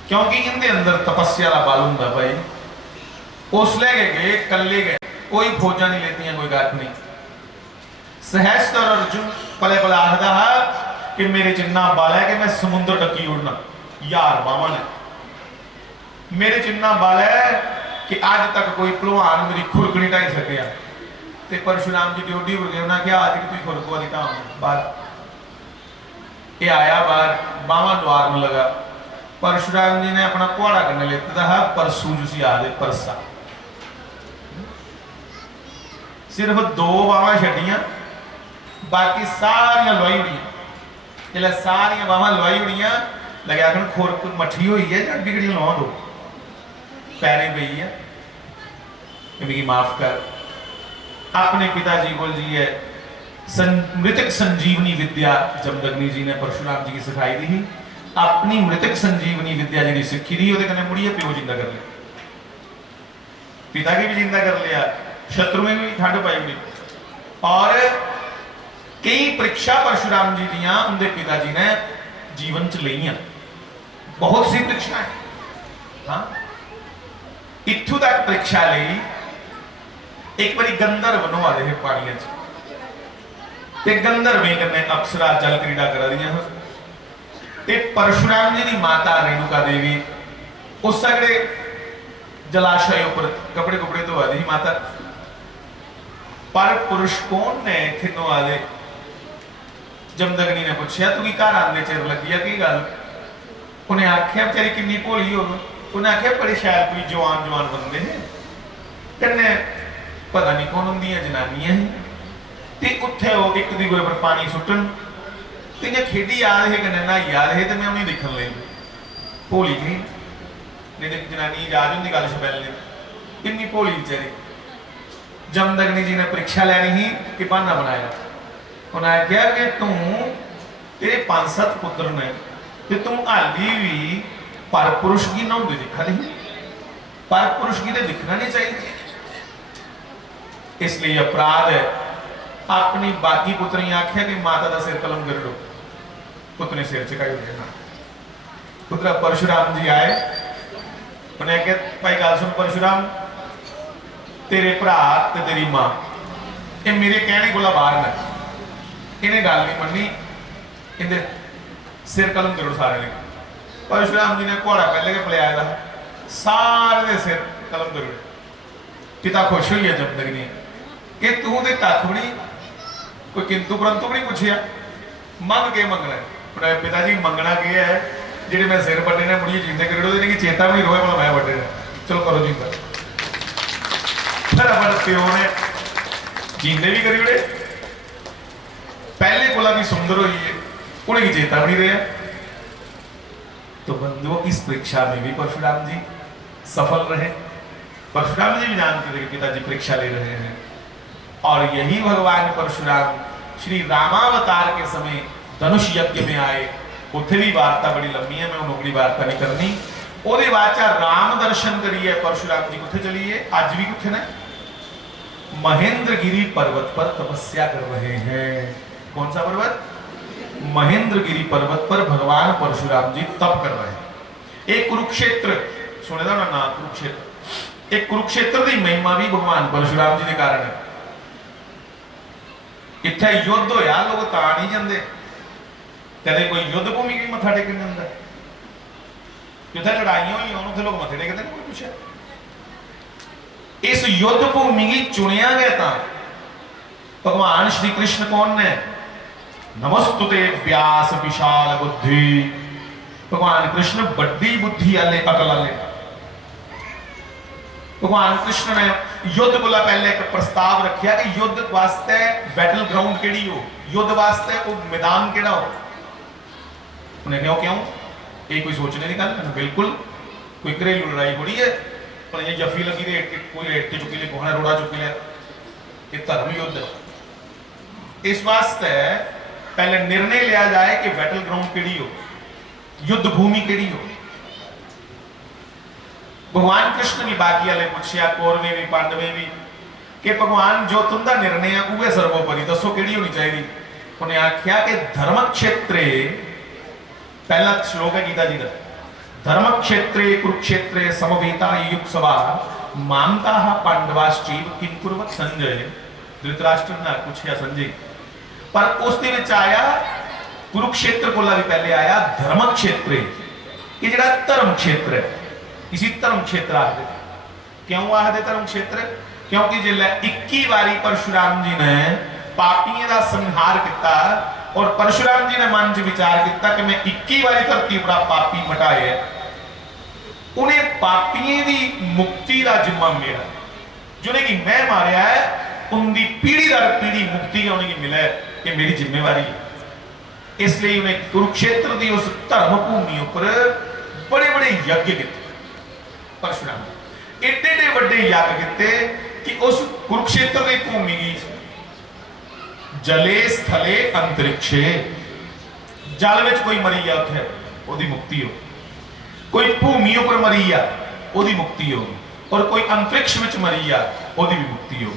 क्योंकि इनके अंदर तपस्या का बल होंगे भाई। उसले गए कले गए, कोई फौजा नहीं लेती, कोई गल नहीं। सहस्त्र अर्जुन पले पले आखदा है कि मेरे जिन्ना बल है कि मैं समुद्र टकी उड़ना। यार बाबा ने मेरे जिन्ना बल है कि अज तक कोई भलवान मेरी खुरकनी ढाई सकिया। ते परशुराम जी ड्यूटी हो गए, उन्हें कहा आज तुम खुरक वाली ढाम बाहर। ये आया बाहर, बावा द्वार में लगा। परशुराम जी ने अपना घोड़ा करने लेता था परसू जिसी आदे परसा, सिर्फ दो बावा छड़ियां, बाकी सारिया लुआई उड़ियां। जिसले सारिया बावा लुआई उड़ियां लगे आखन खुरक मठी हुई है जग बिगड़ी लुआ दो, पैरें पई है कि माफ कर। अपने पिताजी को जी है मृतक संजीवनी विद्या जमदग्नि जी ने परशुराम जी की सिखाई दी। अपनी मृतक संजीवनी विद्या जी सीखी थी, वो मुड़िए प्यो जिंदा कर लिया, पिता की भी जिंदा कर लिया, शत्रु में भी ठंड पाई हुई। और कई परीक्षा परशुराम जी दियां उनके पिताजी ने जीवन च लईयां, बहुत सी परीक्षा है। हाँ इत्थों तक परीक्षा ली, एक बारी गंधर्व नवा रहे पानिया च, गंधर्वें कन्ने अप्सरा जल क्रीड़ा करा दियां। परशुराम जी की माता रेणुका देवी उस सगड़े जलाशय ऊपर कपड़े कुपड़े धोआ दी माता। पर पुरुष कौन ने इतने धोआ दे? जमदग्नि ने पूछा तू घर आने चिर लगी है की गल? उन्हें आख्या बेचारी किन्नी भोली हो, उन्हें आख्या बड़े शैल कोई जवान जवान बंदे हैं, कन्ने पता नहीं कौन होंदियां जनानियां ते उत्थे वो एक दी कोई पर पानी सुट्टन ते जे खेडी आ रहे कन्ने नहाई आ रहे ते मैं उन्हें देखन लई भोली नहीं नहीं ते जनानी याद होंदी गल छपैल ने किन्नी भोली बेचारी। जमदग्नि जी ने परीक्षा लैनी ही कि बहाना बनाया। उन्हें आख्या कि तू तेरे 5-7 पुत्र ने ते तू हाली भी पर पुरुष की नहाउंदे दिखा नहीं, पर पुरुष की तो दिखना नहीं चाहिए। इसलिए अपराध है। अपनी बाकी पुत्री आख्या कि माता का सिर कलम कर लो, पुत्र ने सिर चुकाई देना। पुत्र परशुराम जी आए, उन्हें कहा भाई गल सुन परशुराम, तेरे भरा ते तेरी मां ये मेरे कहने को बाहर न, इन्हें गल नहीं मनी, इन्हें सिर कलम करो सारे ने। परशुराम जी ने घोड़ा पहले के पलिया था, सारे दे सिर कलम करो। पिता खुश हुई है जमदग्नि कि तू तो कख भी नहीं, कोई किंतु परंतु भी नहीं पूछया, मंग के मंगना है? पिताजी मंगना क्या है? जेडे मैं सिर बड़े ने मुड़िए जींदे करो, चेता भी नहीं रोए भला मैं बड़े ने, चलो करो जी। पर अपन प्यो ने जींदे भी करी उड़े पहले कोला भी सुंदर हुई है उन्हें की चेता भी नहीं रहा। तो बंधुओं इस परीक्षा में भी परशुराम जी सफल रहे। परशुराम जी भी जानते थे कि पिताजी परीक्षा ले रहे हैं और यही भगवान परशुराम श्री रामावतार के समय धनुष यज्ञ में आए। उथे भी वार्ता बड़ी लंबी है, मैं उन्होंने वार्ता नहीं करनी। ओदे वाचा राम दर्शन करिए परशुराम जी कुथे चलिए आज भी कुथे ना महेंद्रगिरी पर्वत पर तपस्या कर रहे हैं। कौन सा पर्वत? महेंद्रगिरी पर्वत पर भगवान परशुराम जी तप कर रहे हैं। एक कुरुक्षेत्र सुने ना नाम कुरुक्षेत्र, एक कुरुक्षेत्र की महिमा भी भगवान परशुराम जी के कारण है। इत्थे युद्ध होया लोग ता नहीं जाते, कदे कोई युद्ध भूमि भी मत्था टेकन जाता, जिथे लड़ाइयां हुई उन्होंने लोग मत्थे टेकते नहीं। कोई पूछा इस युद्ध भूमि की चुनिया गया था भगवान श्री कृष्ण कौन ने? नमस्तुते व्यास विशाल बुद्धि। भगवान कृष्ण बड़ी बुद्धि वाले अकल वाले। भगवान कृष्ण ने युद्ध को पहले एक प्रस्ताव रखा कि युद्ध वास्ते बैटल ग्राउंड केड़ी हो, युद्ध वास्ते वो मैदान केड़ा हो। उन्हें क्यों क्यों ये कोई सोचने की गल है? बिल्कुल कोई घरेलू लड़ाई थोड़ी है पर ये जफी लगी कोई रेट के चुकी ले कोहना रोड़ा चुकी ले, ये धर्म युद्ध। इस वास्ते पहले निर्णय लिया जाए कि बैटल ग्राउंड केड़ी हो, युद्ध भूमि केड़ी हो। भगवान कृष्ण भी बाकी वाले पूछया, कौरवे भी पांडवे भी, कि भगवान जो तुंदा निर्णय है उवे सर्वोपरि दसो केड़ी होनी चाहिए। उन्हें आख्या कि धर्म क्षेत्रे, पहला श्लोक है गीता जी का, धर्म क्षेत्रे कुरुक्षेत्रे समवेता युक्सवा मामता पांडवाश्चैव किं कुर्वत संजय। धृतराष्ट्र ने पूछया संजय, पर उस दिन आया कुरुक्षेत्र को भी पहले आया धर्म क्षेत्र कि जड़ा धर्म क्षेत्र है। इसी धर्म क्षेत्र आखदे क्यों आखदे धर्म क्षेत्र? क्योंकि जिल्लै 21 बारी परशुराम जी ने पापियों का संहार किया और परशुराम जी ने मन च विचार किया कि मैं 21 बारी धरती पर पापी मटाए, उन्हें पापियों की मुक्ति का जिम्मा मेरा, जिन्हें कि मैं मारिया है उनकी पीढ़ी दर पीढ़ी मुक्ति उन्हें मिले, ये मेरी जिम्मेवारी है। इसलिए उन्हें कुरुक्षेत्र की उस धर्म भूमि पर बड़े बड़े यज्ञ किए। परशुराम एडे एडे बड़े यज्ञ किए कि उस कुरुक्षेत्र की भूमि की जले स्थले अंतरिक्षे, जल में कोई मरी है उठे ओदी मुक्ति हो, कोई भूमि पर मरी है ओदी मुक्ति हो, और कोई अंतरिक्ष में मरी है ओदी भी मुक्ति हो।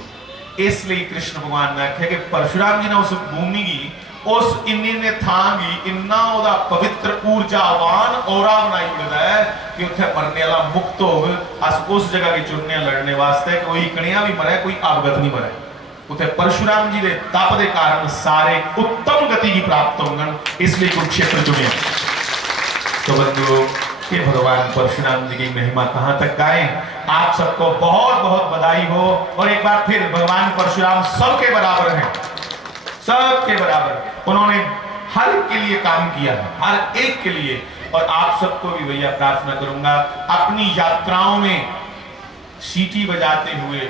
इसलिए कृष्ण भगवान ने आख्या कि परशुराम जी ने उस भूमि की उस इन्नी ने थां की इन्ना ओदा पवित्र ऊर्जावान औरा बनाई उड़दा है कि उत्थे मरने वाला मुक्त हो। अस उस जगह की चुनने लड़ने वास्ते कोई कणिया भी मरे कोई अवगत नहीं मरे। उथे परशुराम जी के तप के कारण सारे उत्तम गति की प्राप्त होंगे, इसलिए कुरुक्षेत्र चुने। तो बंधुओं ये भगवान परशुराम जी की महिमा कहां तक गाएं। आप सबको बहुत बहुत बधाई हो। और एक बार फिर भगवान परशुराम सबके बराबर हैं, सबके बराबर। उन्होंने हर एक के लिए काम किया है, हर एक के लिए। और आप सबको भी भैया प्रार्थना करूंगा अपनी यात्राओं में सीटी बजाते हुए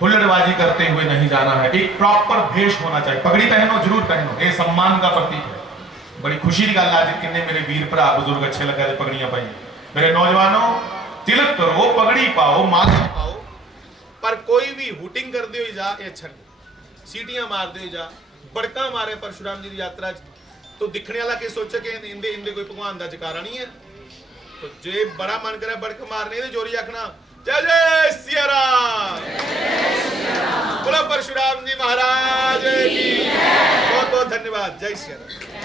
हुल्लड़बाजी करते हुए नहीं जाना है। एक प्रॉपर भेष होना चाहिए। पगड़ी पहनो, जरूर पहनो, ये सम्मान का प्रतीक है। बड़ी खुशी की गल आज किन्ने मेरे वीर भरा बुजुर्ग अच्छे लगे पगड़ियां पाई। मेरे नौजवानों तिलक करो, पगड़ी पाओ, माला पाओ, पर कोई भी हुटिंग कर दे जा ये अच्छा नहीं। सीटियां मार दे जा, बड़का मारे परशुराम जी की यात्रा तो दिखने वाला के सोचे कि इंदे इंदे कोई भगवान का जकारा नहीं है। तो जे बड़ा मन करे बड़क मारने दे जोरी आखना जय जय सिया राम, बोलो परशुराम जी महाराज की। बहुत बहुत धन्यवाद। जय सिया राम।